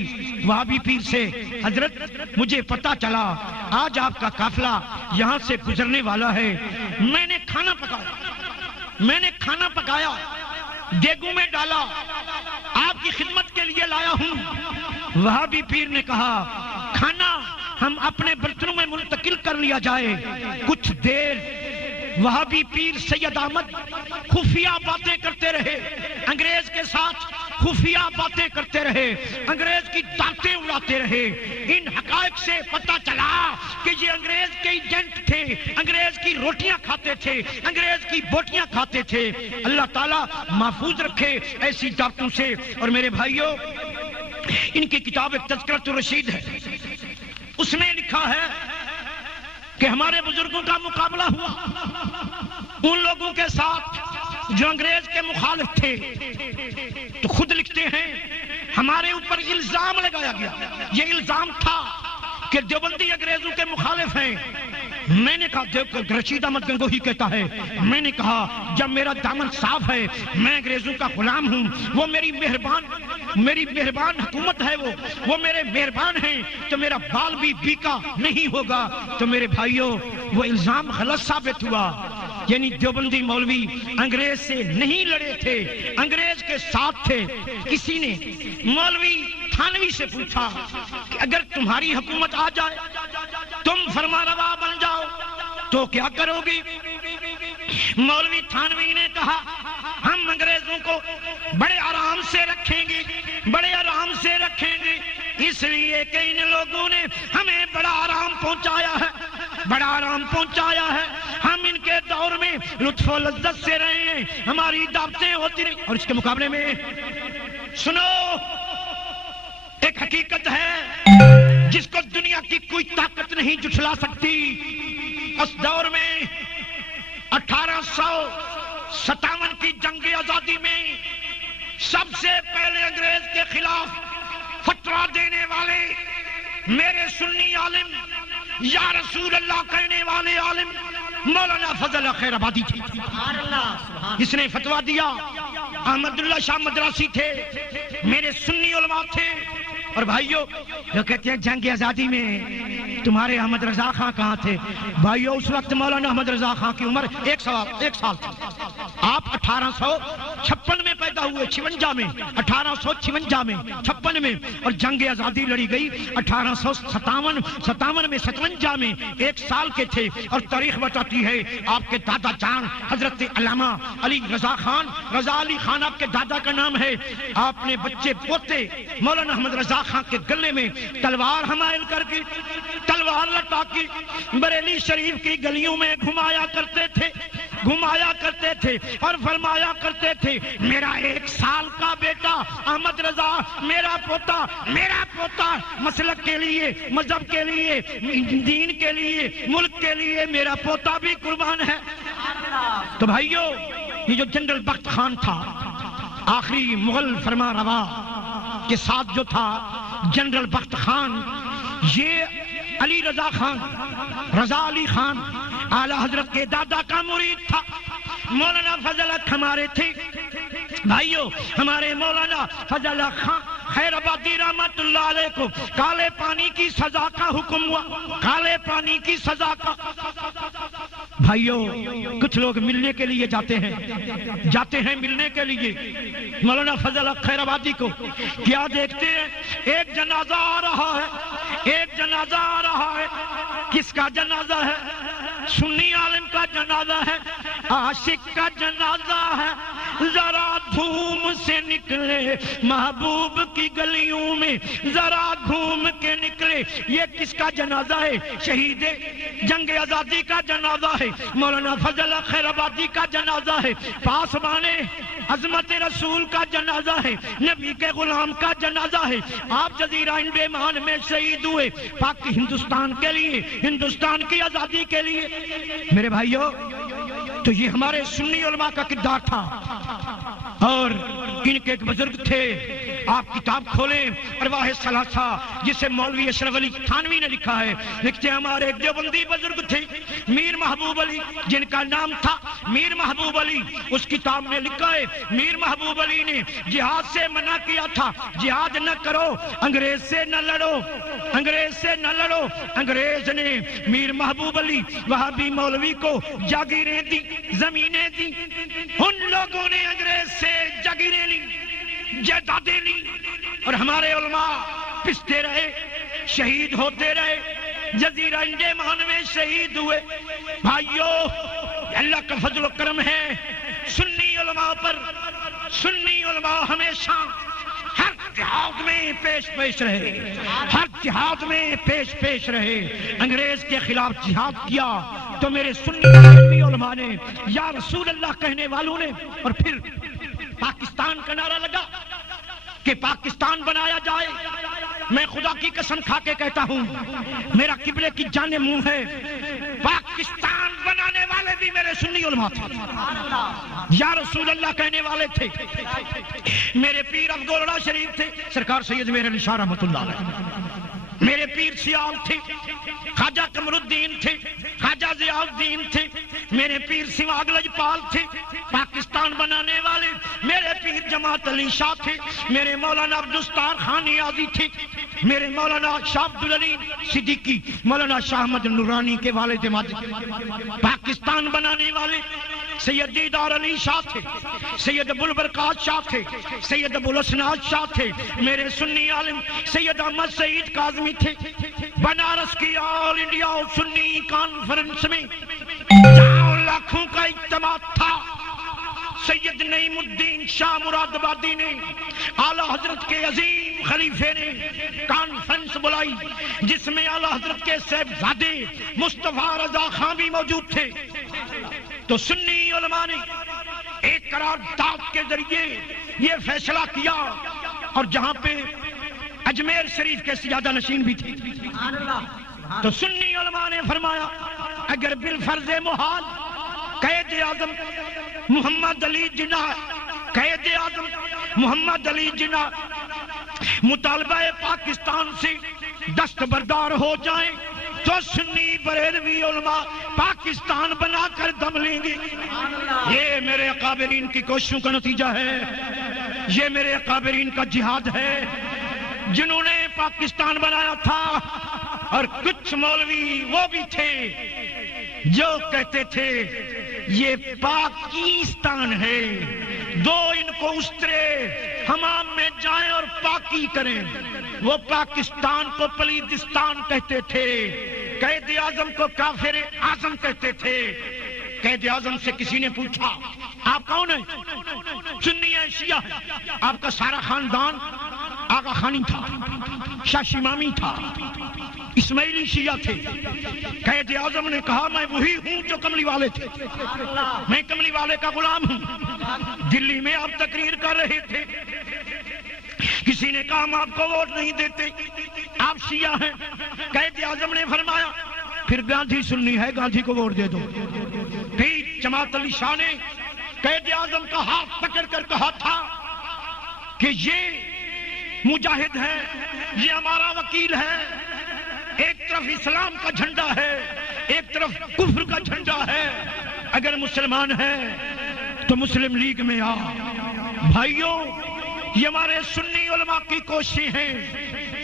وہابی پیر سے, حضرت مجھے پتا چلا آج آپ کا قافلہ یہاں سے گزرنے والا ہے. میں نے کھانا پکایا, دیگوں میں ڈالا, آپ کی خدمت کے لیے لایا ہوں. وہابی پیر نے کہا کھانا ہم اپنے برتنوں میں منتقل کر لیا جائے. کچھ دیر وہابی پیر سید احمد خفیہ باتیں کرتے رہے, انگریز کے ساتھ خفیہ باتیں کرتے رہے, انگریز کی دانتیں اڑاتے رہے. ان حقائق سے پتہ چلا کہ یہ انگریز کے ایجنٹ تھے, انگریز کی روٹیاں کھاتے تھے, انگریز کی بوٹیاں کھاتے تھے. اللہ تعالیٰ محفوظ رکھے ایسی دعوتوں سے. اور میرے بھائیوں, ان کی کتاب ایک تذکرۃ الرشید ہے, اس نے لکھا ہے کہ ہمارے بزرگوں کا مقابلہ ہوا ان لوگوں کے ساتھ جو انگریز کے مخالف تھے. تو خود لکھتے ہیں ہمارے اوپر الزام لگایا گیا. یہ الزام تھا کہ دیوبندی انگریزوں کے مخالف ہیں. میں نے کہا رشید احمد گنگوہی کہتا ہے, میں نے کہا جب میرا دامن صاف ہے, میں انگریزوں کا غلام ہوں, وہ میری مہربان حکومت ہے, وہ میرے مہربان ہیں, تو میرا بال بھی بیکا نہیں ہوگا. تو میرے بھائیوں وہ الزام غلط ثابت ہوا. یعنی دیوبندی مولوی انگریز سے نہیں لڑے تھے, انگریز کے ساتھ تھے. کسی نے مولوی تھانوی سے پوچھا کہ اگر تمہاری حکومت آ جائے, تم فرمانروا بن جاؤ تو کیا کرو گی؟ مولوی تھانوی نے کہا ہم انگریزوں کو بڑے آرام سے رکھیں گے, بڑے آرام سے رکھیں گے, اس لیے کہ ان لوگوں نے ہمیں بڑا آرام پہنچایا ہے, بڑا آرام پہنچایا ہے. ہم ان کے دور میں لطف و لذت سے رہے ہیں, ہماری دعوتیں ہوتی رہی. اور اس کے مقابلے میں سنو, ایک حقیقت ہے جس کو دنیا کی کوئی طاقت نہیں جھٹلا سکتی. اس دور میں 1857 کی جنگ آزادی میں سب سے پہلے انگریز کے خلاف فتویٰ دینے والے میرے سنی عالم, یا رسول اللہ کہنے والے عالم مولانا فضل خیر آبادی تھے. جس نے فتویٰ دیا احمد اللہ شاہ مدراسی تھے, میرے سنی علماء تھے. اور بھائیوں جو کہتے ہیں جنگ آزادی میں تمہارے احمد رضا خان کہاں تھے؟ بھائیوں اس وقت مولانا احمد رضا خان کی عمر 1 سال تھی. آپ 1856 میں پیدا ہوئے, 56 میں, 1856 میں, 56 میں, اور جنگ آزادی لڑی گئی 1857 میں, 57 میں 1 سال کے تھے. اور تاریخ بتاتی ہے آپ کے دادا جان حضرت علامہ علی رضا خان, رضا علی خان آپ کے دادا کا نام ہے. آپ نے بچے پوتے مولانا احمد رضا خان کے گلے میں تلوار حمائل کر کے, تلوار لٹا کے بریلی شریف کی گلیوں میں گھمایا کرتے تھے اور فرمایا کرتے تھے میرا 1 سال کا بیٹا احمد رضا, میرا پوتا مسلک کے لیے, مذہب کے لیے, دین کے لیے, ملک کے لیے میرا پوتا بھی قربان ہے. تو بھائیو یہ جو جنرل بخت خان تھا, آخری مغل فرما روا کے ساتھ جو تھا جنرل بخت خان, یہ علی رضا خان, رضا علی خان اعلی حضرت کے دادا کا مرید تھا. مولانا فضل ہمارے تھے بھائیو, ہمارے مولانا فضل خان خیر آبادی رحمت اللہ علیہ کو کالے پانی کی سزا کا حکم ہوا, کالے پانی کی سزا کا. بھائیو کچھ لوگ ملنے کے لیے جاتے ہیں ملنے کے لیے مولانا فضل خیر آبادی کو, کیا دیکھتے ہیں ایک جنازہ آ رہا ہے, کس کا جنازہ ہے؟ سنی عالم کا جنازہ ہے, عاشق کا جنازہ ہے. ذرا دھوم سے نکلے محبوب کی گلیوں میں, ذرا گھوم کے نکلے. یہ کس کا جنازہ ہے؟ شہید جنگ آزادی کا جنازہ ہے, مولانا فضل خیر آبادی کا جنازہ ہے, پاسبان عظمت رسول کا جنازہ ہے, نبی کے غلام کا جنازہ ہے. آپ جزیرہ انڈمان میں شہید ہوئے پاک ہندوستان کے لیے, ہندوستان کی آزادی کے لیے. میرے بھائیوں تو یہ ہمارے سنی علماء کا کردار تھا. اور ان کے ایک بزرگ تھے, آپ کتاب کھولیں ارواح ثلاثہ جسے مولوی اشرف علی تھانوی نے لکھا ہے, لکھتے ہیں ہمارے ایک دیوبندی بزرگ تھے میر محبوب علی, جن کا نام تھا میر محبوب علی. اس کتاب میں لکھا ہے میر محبوب علی نے جہاد سے منع کیا تھا, جہاد نہ کرو, انگریز سے نہ لڑو, انگریز سے نہ لڑو. انگریز نے میر محبوب علی وہابی مولوی کو جاگیریں دی, زمینیں دی. ان لوگوں نے انگریز سے جاگیریں لی, جائیدادیں لی, اور ہمارے علماء پستے رہے, شہید ہوتے رہے, جزیرہ انڈیمان میں شہید ہوئے. بھائیو اللہ کا فضل و کرم ہے سنی علماء پر. سنی علماء ہمیشہ ہر جہاد میں پیش رہے, ہر جہاد میں پیش رہے. انگریز کے خلاف جہاد کیا تو میرے سنی علماء نے یا رسول اللہ کہنے والوں نے, اور پھر پاکستان کا نعرہ لگا کہ پاکستان بنایا جائے. میں خدا کی قسم کھا کے کہتا ہوں, میرا قبلے کی جانب منہ ہے, پاکستان بنانے والے بھی میرے سنی علماء تھے, یا رسول اللہ کہنے والے تھے. میرے پیر افغولڑا شریف تھے, سرکار سید میرے علی شاہ رحمۃ اللہ علیہ. میرے پیر سیال تھے, خواجہ قمر الدین تھے, خواجہ ضیاء الدین تھے. میرے پیر سواگ لجپال تھے, پاکستان بنانے والے. میرے پیر جماعت علی شاہ تھے, میرے مولانا عبدالستار خان نیازی تھے, میرے مولانا شاہ عبدالعلی صدیقی, مولانا شاہ احمد نورانی کے والد ماجد. پاکستان بنانے والے سید دیدار علی شاہ تھے, سید ابو البرکات شاہ تھے, سید ابو الاسناد شاہ تھے. میرے سنی عالم سید احمد سعید کاظمی تھے. بنارس کی آل انڈیا سنی کانفرنس میں جہاں لاکھوں کا اجتماع تھا, سید نعیم الدین شاہ مراد آبادی نے, اعلیٰ حضرت کے عظیم خلیفے نے کانفرنس بلائی, جس میں اعلیٰ حضرت کے صاحبزادے مصطفیٰ رضا خان بھی موجود تھے. تو سنی علماء نے ایک قرارداد کے ذریعے یہ فیصلہ کیا, اور جہاں پہ اجمیر شریف کے سیادہ نشین بھی تھے, تو سنی علماء نے فرمایا اگر بالفرض محال قائد اعظم محمد علی جناح, قائد اعظم محمد علی جناح مطالبہ پاکستان سے دستبردار ہو جائیں تو سنی بریلوی علماء پاکستان بنا کر دم لیں گے. یہ میرے اکابرین کی کوششوں کا نتیجہ ہے, یہ میرے اکابرین کا جہاد ہے جنہوں نے پاکستان بنایا تھا. اور کچھ مولوی وہ بھی تھے جو کہتے تھے یہ پاکستان ہے, دو ان کو استرے حمام میں جائیں اور پاکی کریں. وہ پاکستان کو پلیدستان کہتے تھے, قائد اعظم کو کافر اعظم کہتے تھے. قائد اعظم سے کسی نے پوچھا آپ کون ہیں؟ سنی ہے, شیعہ ہے. آپ کا سارا خاندان آغا خانی تھا, شاہ امامی تھا, اسماعیلی شیعہ تھے. قائد اعظم نے کہا میں وہی ہوں جو کملی والے تھے, میں کملی والے کا غلام ہوں. دلی میں آپ تقریر کر رہے تھے, کسی نے کہا ہم آپ کو ووٹ نہیں دیتے, آپ شیعہ ہیں. قائد اعظم نے فرمایا پھر گاندھی سنی ہے, گاندھی کو ووٹ دے دو. پھر جماعت علی شاہ نے قائد اعظم کا ہاتھ پکڑ کر کہا تھا کہ یہ مجاہد ہے, یہ ہمارا وکیل ہے. ایک طرف اسلام کا جھنڈا ہے, ایک طرف کفر کا جھنڈا ہے. اگر مسلمان ہے تو مسلم لیگ میں آ. بھائیوں یہ ہمارے سنی علماء کی کوشش ہے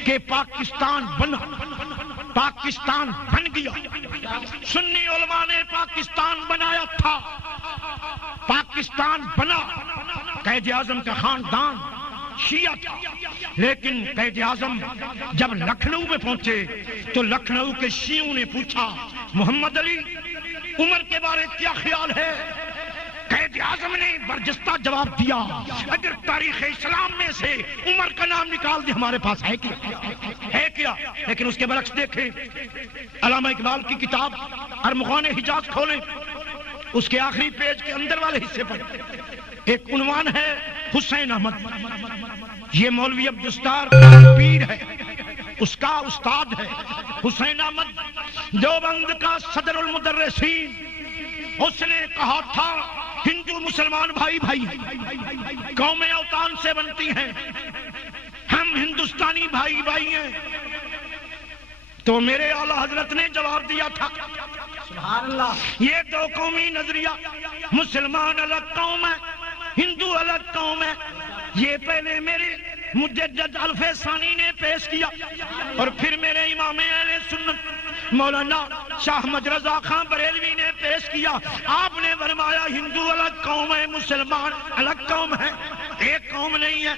کہ پاکستان بنا, پاکستان بن گیا. سنی علماء نے پاکستان بنایا تھا, پاکستان بنا. قائد اعظم کا خاندان شیعہ تھا, لیکن قائد اعظم جب لکھنؤ میں پہنچے تو لکھنؤ کے شیعوں نے پوچھا محمد علی عمر کے بارے کیا خیال ہے؟ قائد اعظم نے برجستہ جواب دیا اگر تاریخ اسلام میں سے عمر کا نام نکال دے ہمارے پاس ہے کیا. لیکن اس کے برعکس دیکھیں, علامہ اقبال کی کتاب ارمغان حجاز کھولیں, اس کے آخری پیج کے اندر والے حصے پر ایک عنوان ہے حسین احمد. یہ مولوی عبدالستار پیر ہے, اس کا استاد ہے حسین احمد, دیوبند کا صدر المدرسین. اس نے کہا تھا ہندو مسلمان بھائی بھائی ہیں، قومیں اوطان سے بنتی ہیں، ہم ہندوستانی بھائی بھائی ہیں۔ تو میرے اعلیٰ حضرت نے جواب دیا تھا سبحان اللہ، یہ دو قومی نظریہ، مسلمان الگ قوم ہے، ہندو الگ قوم ہے، یہ پہلے میرے مجدد الف ثانی نے پیش کیا اور پھر میرے امام اہل سنت مولانا شاہ احمد رضا خان بریلوی نے پیش کیا۔ آپ نے فرمایا ہندو الگ قوم ہے، مسلمان الگ قوم ہے، ایک قوم نہیں ہے۔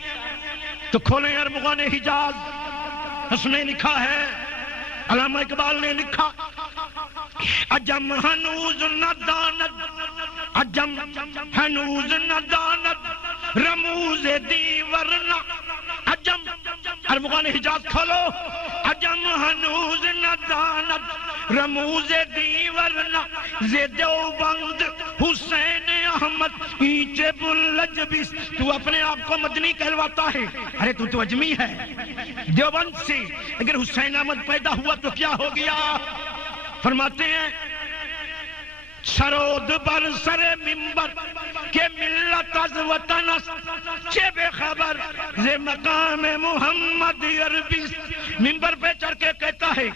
تو کھولیں ارمغان حجاز، اس میں لکھا ہے، علامہ اقبال نے لکھا، عجم ہنوز نہ داند، عجم ہنوز نہ داند رموز دی ورنہ، عجم ارمغان حجاز کھولو، عجم ہنوز نہ داند رموز دی ورنہ، زی دیوبند حسین احمد اینچے بلج بیس۔ تو اپنے آپ کو مدنی کہلواتا ہے، ارے تو اجمی ہے، دیوبند سے اگر حسین احمد پیدا ہوا تو کیا ہو گیا؟ فرماتے ہیں سرود بر سر منبر کہ ملت از وطن است، چے بے خبر زی مقام محمد عربی۔ منبر پہ چڑھ کے کہتا ہے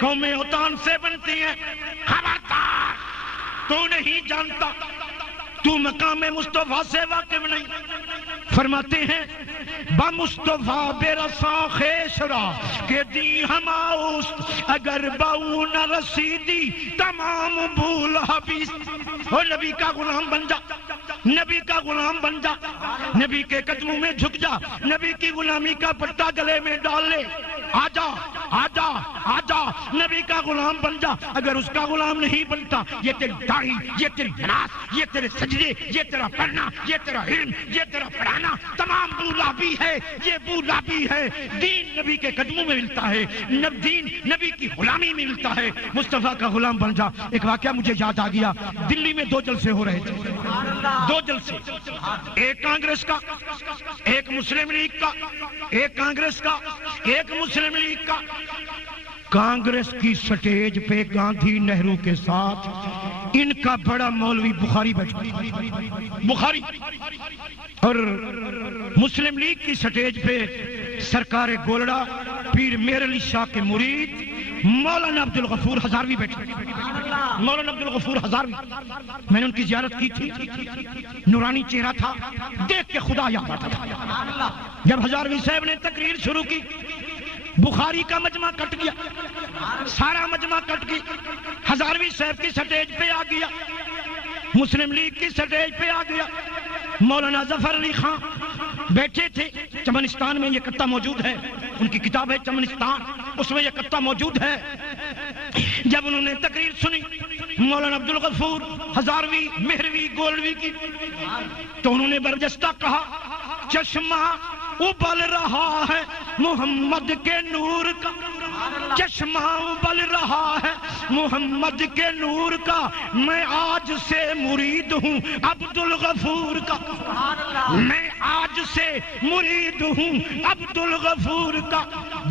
قومیں اوطان سے بنتی ہیں، خبردار تو نہیں جانتا، تو مقام مصطفیٰ سے واقف نہیں۔ فرماتے ہیں با مصطفیٰ بے رسا خیش را کہ دی ہماؤست، اگر باؤ نہ رسیدی تمام بھول حبیث۔ او نبی کا غلام بن جا، نبی کا غلام بن جا، نبی کے قدموں میں جھک جا، نبی کی غلامی کا پٹا گلے میں ڈال لے، آجا آجا آجا، نبی کا غلام بن جا۔ اگر اس کا غلام نہیں بنتا، یہ تیری داڑھی، یہ تیری نماز، یہ تیرے سجدے، یہ تیرا پڑھنا، یہ تیرا علم، یہ تیرا پڑھانا تمام بولابی ہے، یہ بولابی ہے۔ دین نبی کے قدموں میں ملتا ہے، دین نبی کی غلامی میں ملتا ہے۔ مصطفیٰ کا غلام بن جا۔ ایک واقعہ مجھے یاد آ گیا، دلی میں دو جلسے ہو رہے تھے، دو جلسے، ایک کانگریس کا، ایک مسلم لیگ کا، ایک کانگریس کا، ایک مسلم لیگ کا۔ کانگریس کی سٹیج پہ گاندھی نہرو کے ساتھ ان کا بڑا مولوی بخاری بیٹھا، بخاری، اور مسلم لیگ کی سٹیج پہ سرکار گولڑا پیر میر علی شاہ کے مرید مولانا عبد الغفور ہزاروی بیٹھے، مولانا عبد الغفور ہزاروی۔ میں نے ان کی زیارت کی تھی، نورانی چہرہ تھا، دیکھ کے خدا یاد آتا تھا۔ جب ہزاروی صاحب نے تقریر شروع کی، بخاری کا مجمع کٹ گیا، سارا مجمع کٹ گیا، ہزاروی صاحب کی سٹیج پہ آ گیا، مسلم لیگ کی سٹیج پہ آ گیا۔ مولانا ظفر علی خان بیٹھے تھے، چمنستان میں یہ کتہ موجود ہے، ان کی کتاب ہے چمنستان، اس میں یہ کتہ موجود ہے۔ جب انہوں نے تقریر سنی مولانا عبد الغفور ہزاروی مہروی گولوی کی، تو انہوں نے برجستہ کہا، چشمہ ابل رہا ہے محمد کے نور کا، چشمہ ابل رہا ہے محمد کے نور کا، میں آج سے مرید ہوں عبد الغفور کا، میں آج سے مرید ہوں عبد الغفور کا۔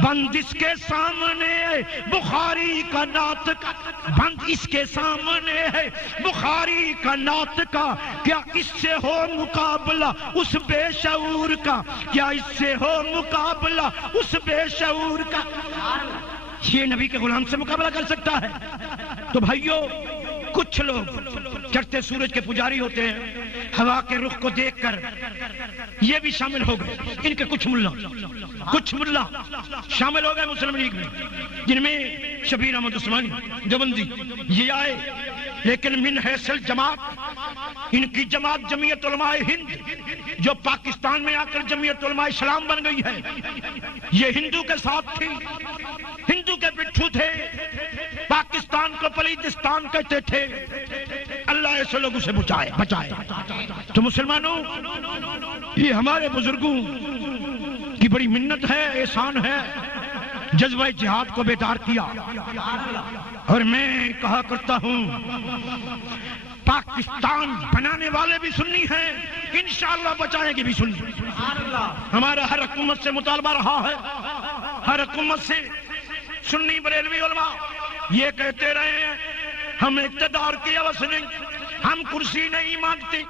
بند اس کے سامنے ہے بخاری کا نعت کا، بند اس کے سامنے ہے بخاری کا نعت کا، کیا اس سے ہو مقابلہ اس بے شعور کا، کیا اس سے ہو مقابلہ اس بے شعور کا۔ یہ نبی کے غلام سے مقابلہ کر سکتا ہے؟ تو بھائیو، کچھ لوگ چڑھتے سورج کے پجاری ہوتے ہیں، ہوا کے رخ کو دیکھ کر یہ بھی شامل ہو گئے۔ ان کے کچھ ملا شامل ہو گئے مسلم لیگ میں، جن میں شبیر احمد عثمانی دیوبندی یہ آئے، لیکن من حیث الجماعت ان کی جماعت جمعیت علماء ہند، جو پاکستان میں آ کر جمعیت علماء اسلام بن گئی ہے، یہ ہندو کے ساتھ تھی، ہندو کے پٹھو تھے، پاکستان کو پلیتستان کہتے تھے۔ اللہ ایسے لوگوں سے بچائے۔ تو مسلمانوں، یہ ہمارے بزرگوں کی بڑی منت ہے، احسان ہے، جذبہ جہاد کو بیدار کیا۔ اور میں کہا کرتا ہوں، پاکستان بنانے والے بھی سنی ہیں، انشاءاللہ بچائیں گے بھی سنی۔ ہمارا ہر حکومت سے مطالبہ رہا ہے، ہر حکومت سے سنی بریلوی علماء یہ کہتے رہے ہیں، ہم اقتدار کی عوض نہیں، ہم کرسی نہیں مانگتے،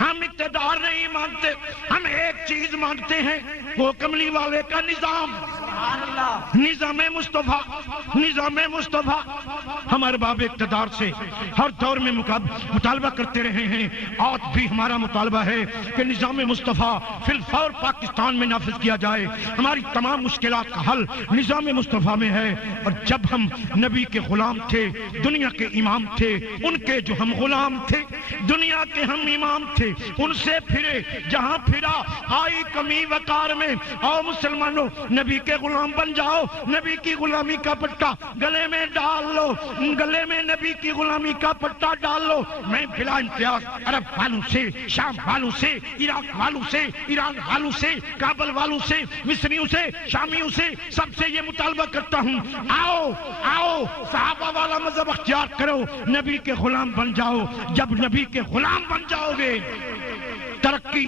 ہم اقتدار نہیں مانگتے، ہم ایک چیز مانگتے ہیں، وہ کملی والے کا نظام، نظام مصطفیٰ، نظام مصطفیٰ۔ ہم ارباب اقتدار سے ہر دور میں مطالبہ کرتے رہے ہیں، آج بھی ہمارا مطالبہ ہے کہ نظام مصطفیٰ فی الفور پاکستان میں نافذ کیا جائے۔ ہماری تمام مشکلات کا حل نظام مصطفیٰ میں ہے۔ اور جب ہم نبی کے غلام تھے، دنیا کے امام تھے، ان کے جو ہم غلام تھے، دنیا کے ہم امام تھے، ان سے پھرے، جہاں پھرا آئی کمی وقار میں۔ آؤ مسلمانوں، نبی کے غلام بن جاؤ، نبی کی غلامی کا پٹا گلے میں ڈال لو، گلے میں نبی کی غلامی کا پٹا ڈال لو۔ میں بلا امتیاز عرب والوں سے، شام والوں سے، عراق والوں سے، ایران والوں سے، کابل والوں سے، مصریوں سے، شامیوں سے، سب سے یہ مطالبہ کرتا ہوں، آؤ آؤ صحابہ والا مذہب اختیار کرو، نبی کے غلام بن جاؤ۔ جب نبی کے غلام بن جاؤ گے، ترقی،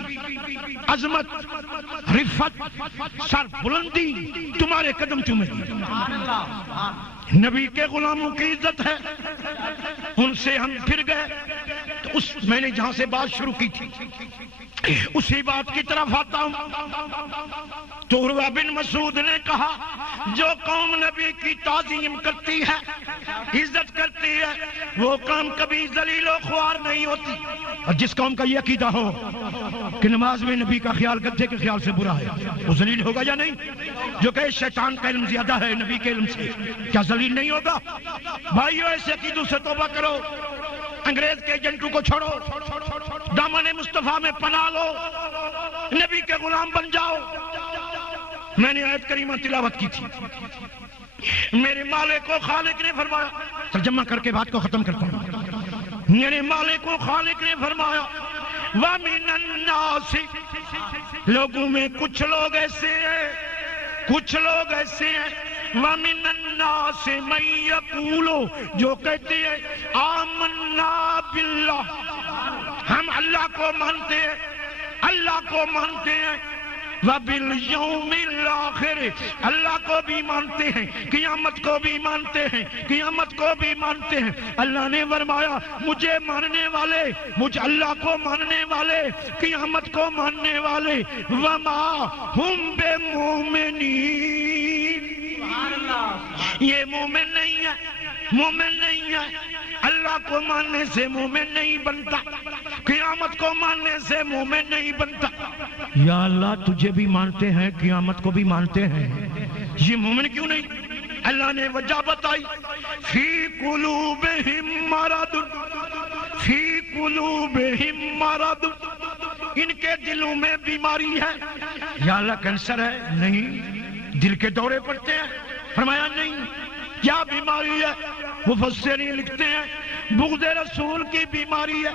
عظمت، رفت، سر بلندی تمہارے قدم چومے گی۔ نبی کے غلاموں کی عزت ہے، ان سے ہم پھر گئے تو میں نے جہاں سے بات شروع کی تھی اسی بات کی طرف آتا ہوں۔ تو عروہ بن مسعود نے کہا، جو قوم نبی کی تعظیم کرتی ہے، عزت کرتی ہے، وہ قوم کبھی ذلیل و خوار نہیں ہوتی۔ اور جس قوم کا یہ عقیدہ ہو کہ نماز میں نبی کا خیال گدھے کے خیال سے برا ہے، وہ ذلیل ہوگا یا نہیں؟ جو کہ شیطان کا علم زیادہ ہے نبی کے علم سے، کیا ذلیل نہیں ہوگا؟ بھائیو، ایسے عقیدوں سے توبہ کرو، انگریز کے ایجنٹوں کو چھوڑو، دامن مصطفیٰ میں پناہ لو، نبی کے غلام بن جاؤ۔ میں نے آیت کریمہ تلاوت کی تھی، میرے مالک و خالق نے فرمایا، ترجمہ کر کے بات کو ختم کرتا ہوں۔ میرے مالک و خالق نے فرمایا، وَمِنَ النَّاسِ، لوگوں میں کچھ لوگ ایسے ہیں، کچھ لوگ ایسے ہیں، وَمِنَ النَّاسِ مَن يَقُولُ، جو کہتے ہیں آمنا باللہ، ہم اللہ کو مانتے ہیں، اللہ کو مانتے ہیں، وَبِالْيَوْمِ الْآخِرِ، اللہ کو بھی مانتے ہیں، قیامت کو بھی مانتے ہیں، قیامت کو بھی مانتے ہیں۔ اللہ نے فرمایا، مجھے ماننے والے، مجھ اللہ کو ماننے والے، قیامت کو ماننے والے، وَمَا هُمْ بِمُؤْمِنِينَ، یہ مومن نہیں ہے، مومن نہیں ہے۔ اللہ کو ماننے سے مومن نہیں بنتا، قیامت کو ماننے سے مومن نہیں بنتا۔ یا اللہ، تجھے بھی مانتے ہیں، قیامت کو بھی مانتے ہیں، یہ مومن کیوں نہیں؟ اللہ نے وجہ بتائی، فی قلوبہم مرض، فی قلوبہم مرض، ان کے دلوں میں بیماری ہے۔ یا اللہ، کینسر ہے؟ نہیں۔ دل کے دورے پڑتے ہیں؟ فرمایا نہیں۔ کیا بیماری ہے؟ مفسرین لکھتے ہیں، بغض رسول کی بیماری ہے،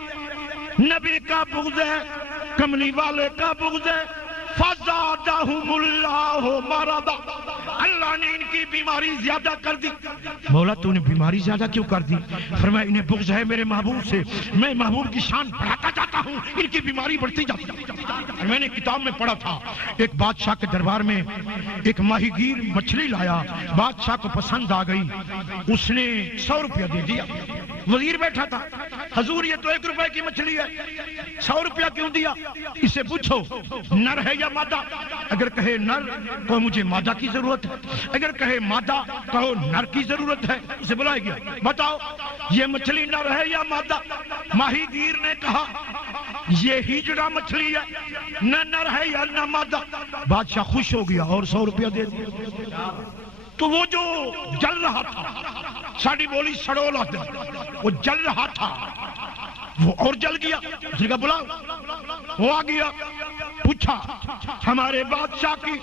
نبی کا بغض ہے، کملی والے کا بغض ہے۔ فَزَادَهُمُ اللَّهُ مَرَضًا، اللہ نے ان کی بیماری زیادہ کر دی۔ مولا، تو نے بیماری زیادہ کیوں کر دی؟ فرمایا، انہیں بغض ہے میرے محبوب سے، میں محبوب کی شان بڑھاتا جاتا ہوں، ان کی بیماری بڑھتی جاتی ہے۔ میں نے کتاب میں پڑھا تھا، ایک بادشاہ کے دربار میں ایک ماہی گیر مچھلی لایا، بادشاہ کو پسند آ گئی، اس نے 100 روپیہ دے دیا۔ وزیر بیٹھا تھا، حضور یہ تو 1 روپے کی مچھلی ہے، 100 روپیہ کیوں دیا؟ اسے پوچھو نر ہے یا مادہ؟ اگر کہے نر، کہو مجھے مادہ کی ضرورت ہے، اگر کہے مادہ، کہو نر کی ضرورت ہے۔ اسے بلایا گیا، بتاؤ یہ مچھلی نر ہے یا مادہ؟ ماہی گیر نے کہا یہ ہیجڑا مچھلی ہے، نہ نر ہے یا نہ مادہ۔ بادشاہ خوش ہو گیا اور 100 روپیہ دے دیا۔ تو وہ جو جل رہا تھا، ساڑی بولی سڑولا تھا، وہ جل رہا تھا، وہ اور جل گیا۔ اس نے کہا بلاؤ، وہ آ گیا، پوچھا ہمارے بادشاہ کی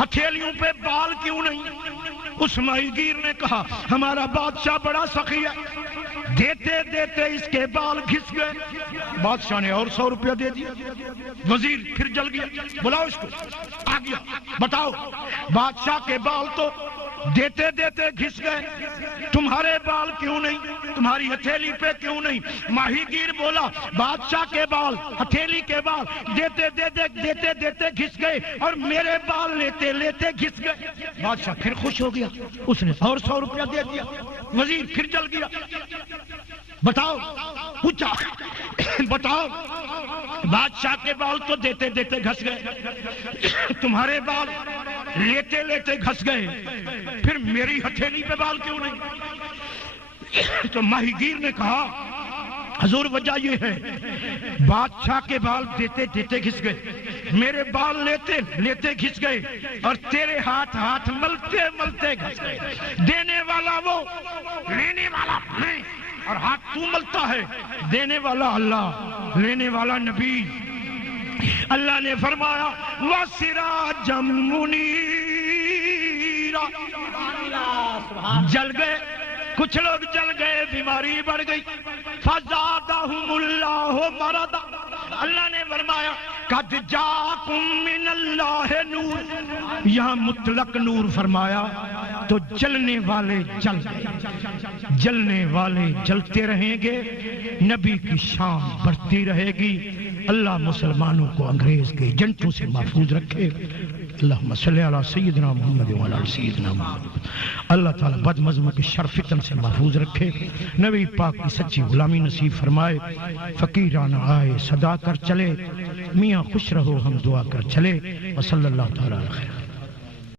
ہتھیلیوں پہ بال کیوں نہیں؟ اس ماہی گیر نے کہا ہمارا بادشاہ بڑا سخی ہے، دیتے دیتے اس کے بال گھس گئے۔ بادشاہ نے اور 100 روپیہ دے دیا۔ وزیر پھر جل گیا، بلاؤ اس کو، آ گیا، بتاؤ بادشاہ کے بال تو دیتے دیتے گھس گئے، تمہارے بال کیوں نہیں؟ تمہاری ہتھیلی پہ کیوں نہیں؟ ماہی گیر بولا بادشاہ کے بال، ہتھیلی کے بال دیتے دیتے گھس گئے اور میرے بال لیتے لیتے گھس گئے۔ بادشاہ پھر خوش ہو گیا، اس نے اور 100 روپیہ دے دیا۔ وزیر پھر جل گیا، بتاؤ، پوچھا بتاؤ بادشاہ کے بال تو دیتے دیتے گھس گئے، تمہارے بال لیتے لیتے گھس گئے، پھر میری ہتھیلی پہ بال کیوں نہیں؟ تو ماہی گیر نے کہا حضور وجہ یہ ہے بادشاہ کے بال دیتے دیتے گھس گئے، میرے بال لیتے لیتے گھس گئے، اور تیرے ہاتھ ہاتھ ملتے ملتے گھس گئے۔ دینے والا وہ، لینے والا میں، اور ہاتھ تو ملتا ہے، دینے والا اللہ، لینے والا نبی۔ اللہ نے فرمایا وَسِرَاجًا مُنِيرًا، جل گئے کچھ لوگ، جل گئے، بیماری بڑھ گئی، فَزَادَهُمُ اللَّهُ مَرَضًا، اللہ نے فرمایا قَدْ جَاءَكُم مِّنَ اللَّهِ نُورٌ، یہاں مطلق نور فرمایا تو جلنے والے جل گئے، جلنے والے جلتے رہیں گے، نبی کی شان بڑھتی رہے گی۔ اللہ مسلمانوں کو انگریز کے ایجنٹوں سے محفوظ رکھے، اللہم صلی علی سیدنا محمد و علی سیدنا محمد۔ اللہ تعالیٰ بد مذہبوں کے شر فتن سے محفوظ رکھے، نبی پاک کی سچی غلامی نصیب فرمائے، فقیرانہ آئے صدا کر چلے، میاں خوش رہو ہم دعا کر چلے، وصلی اللہ تعالیٰ علیہ وسلم۔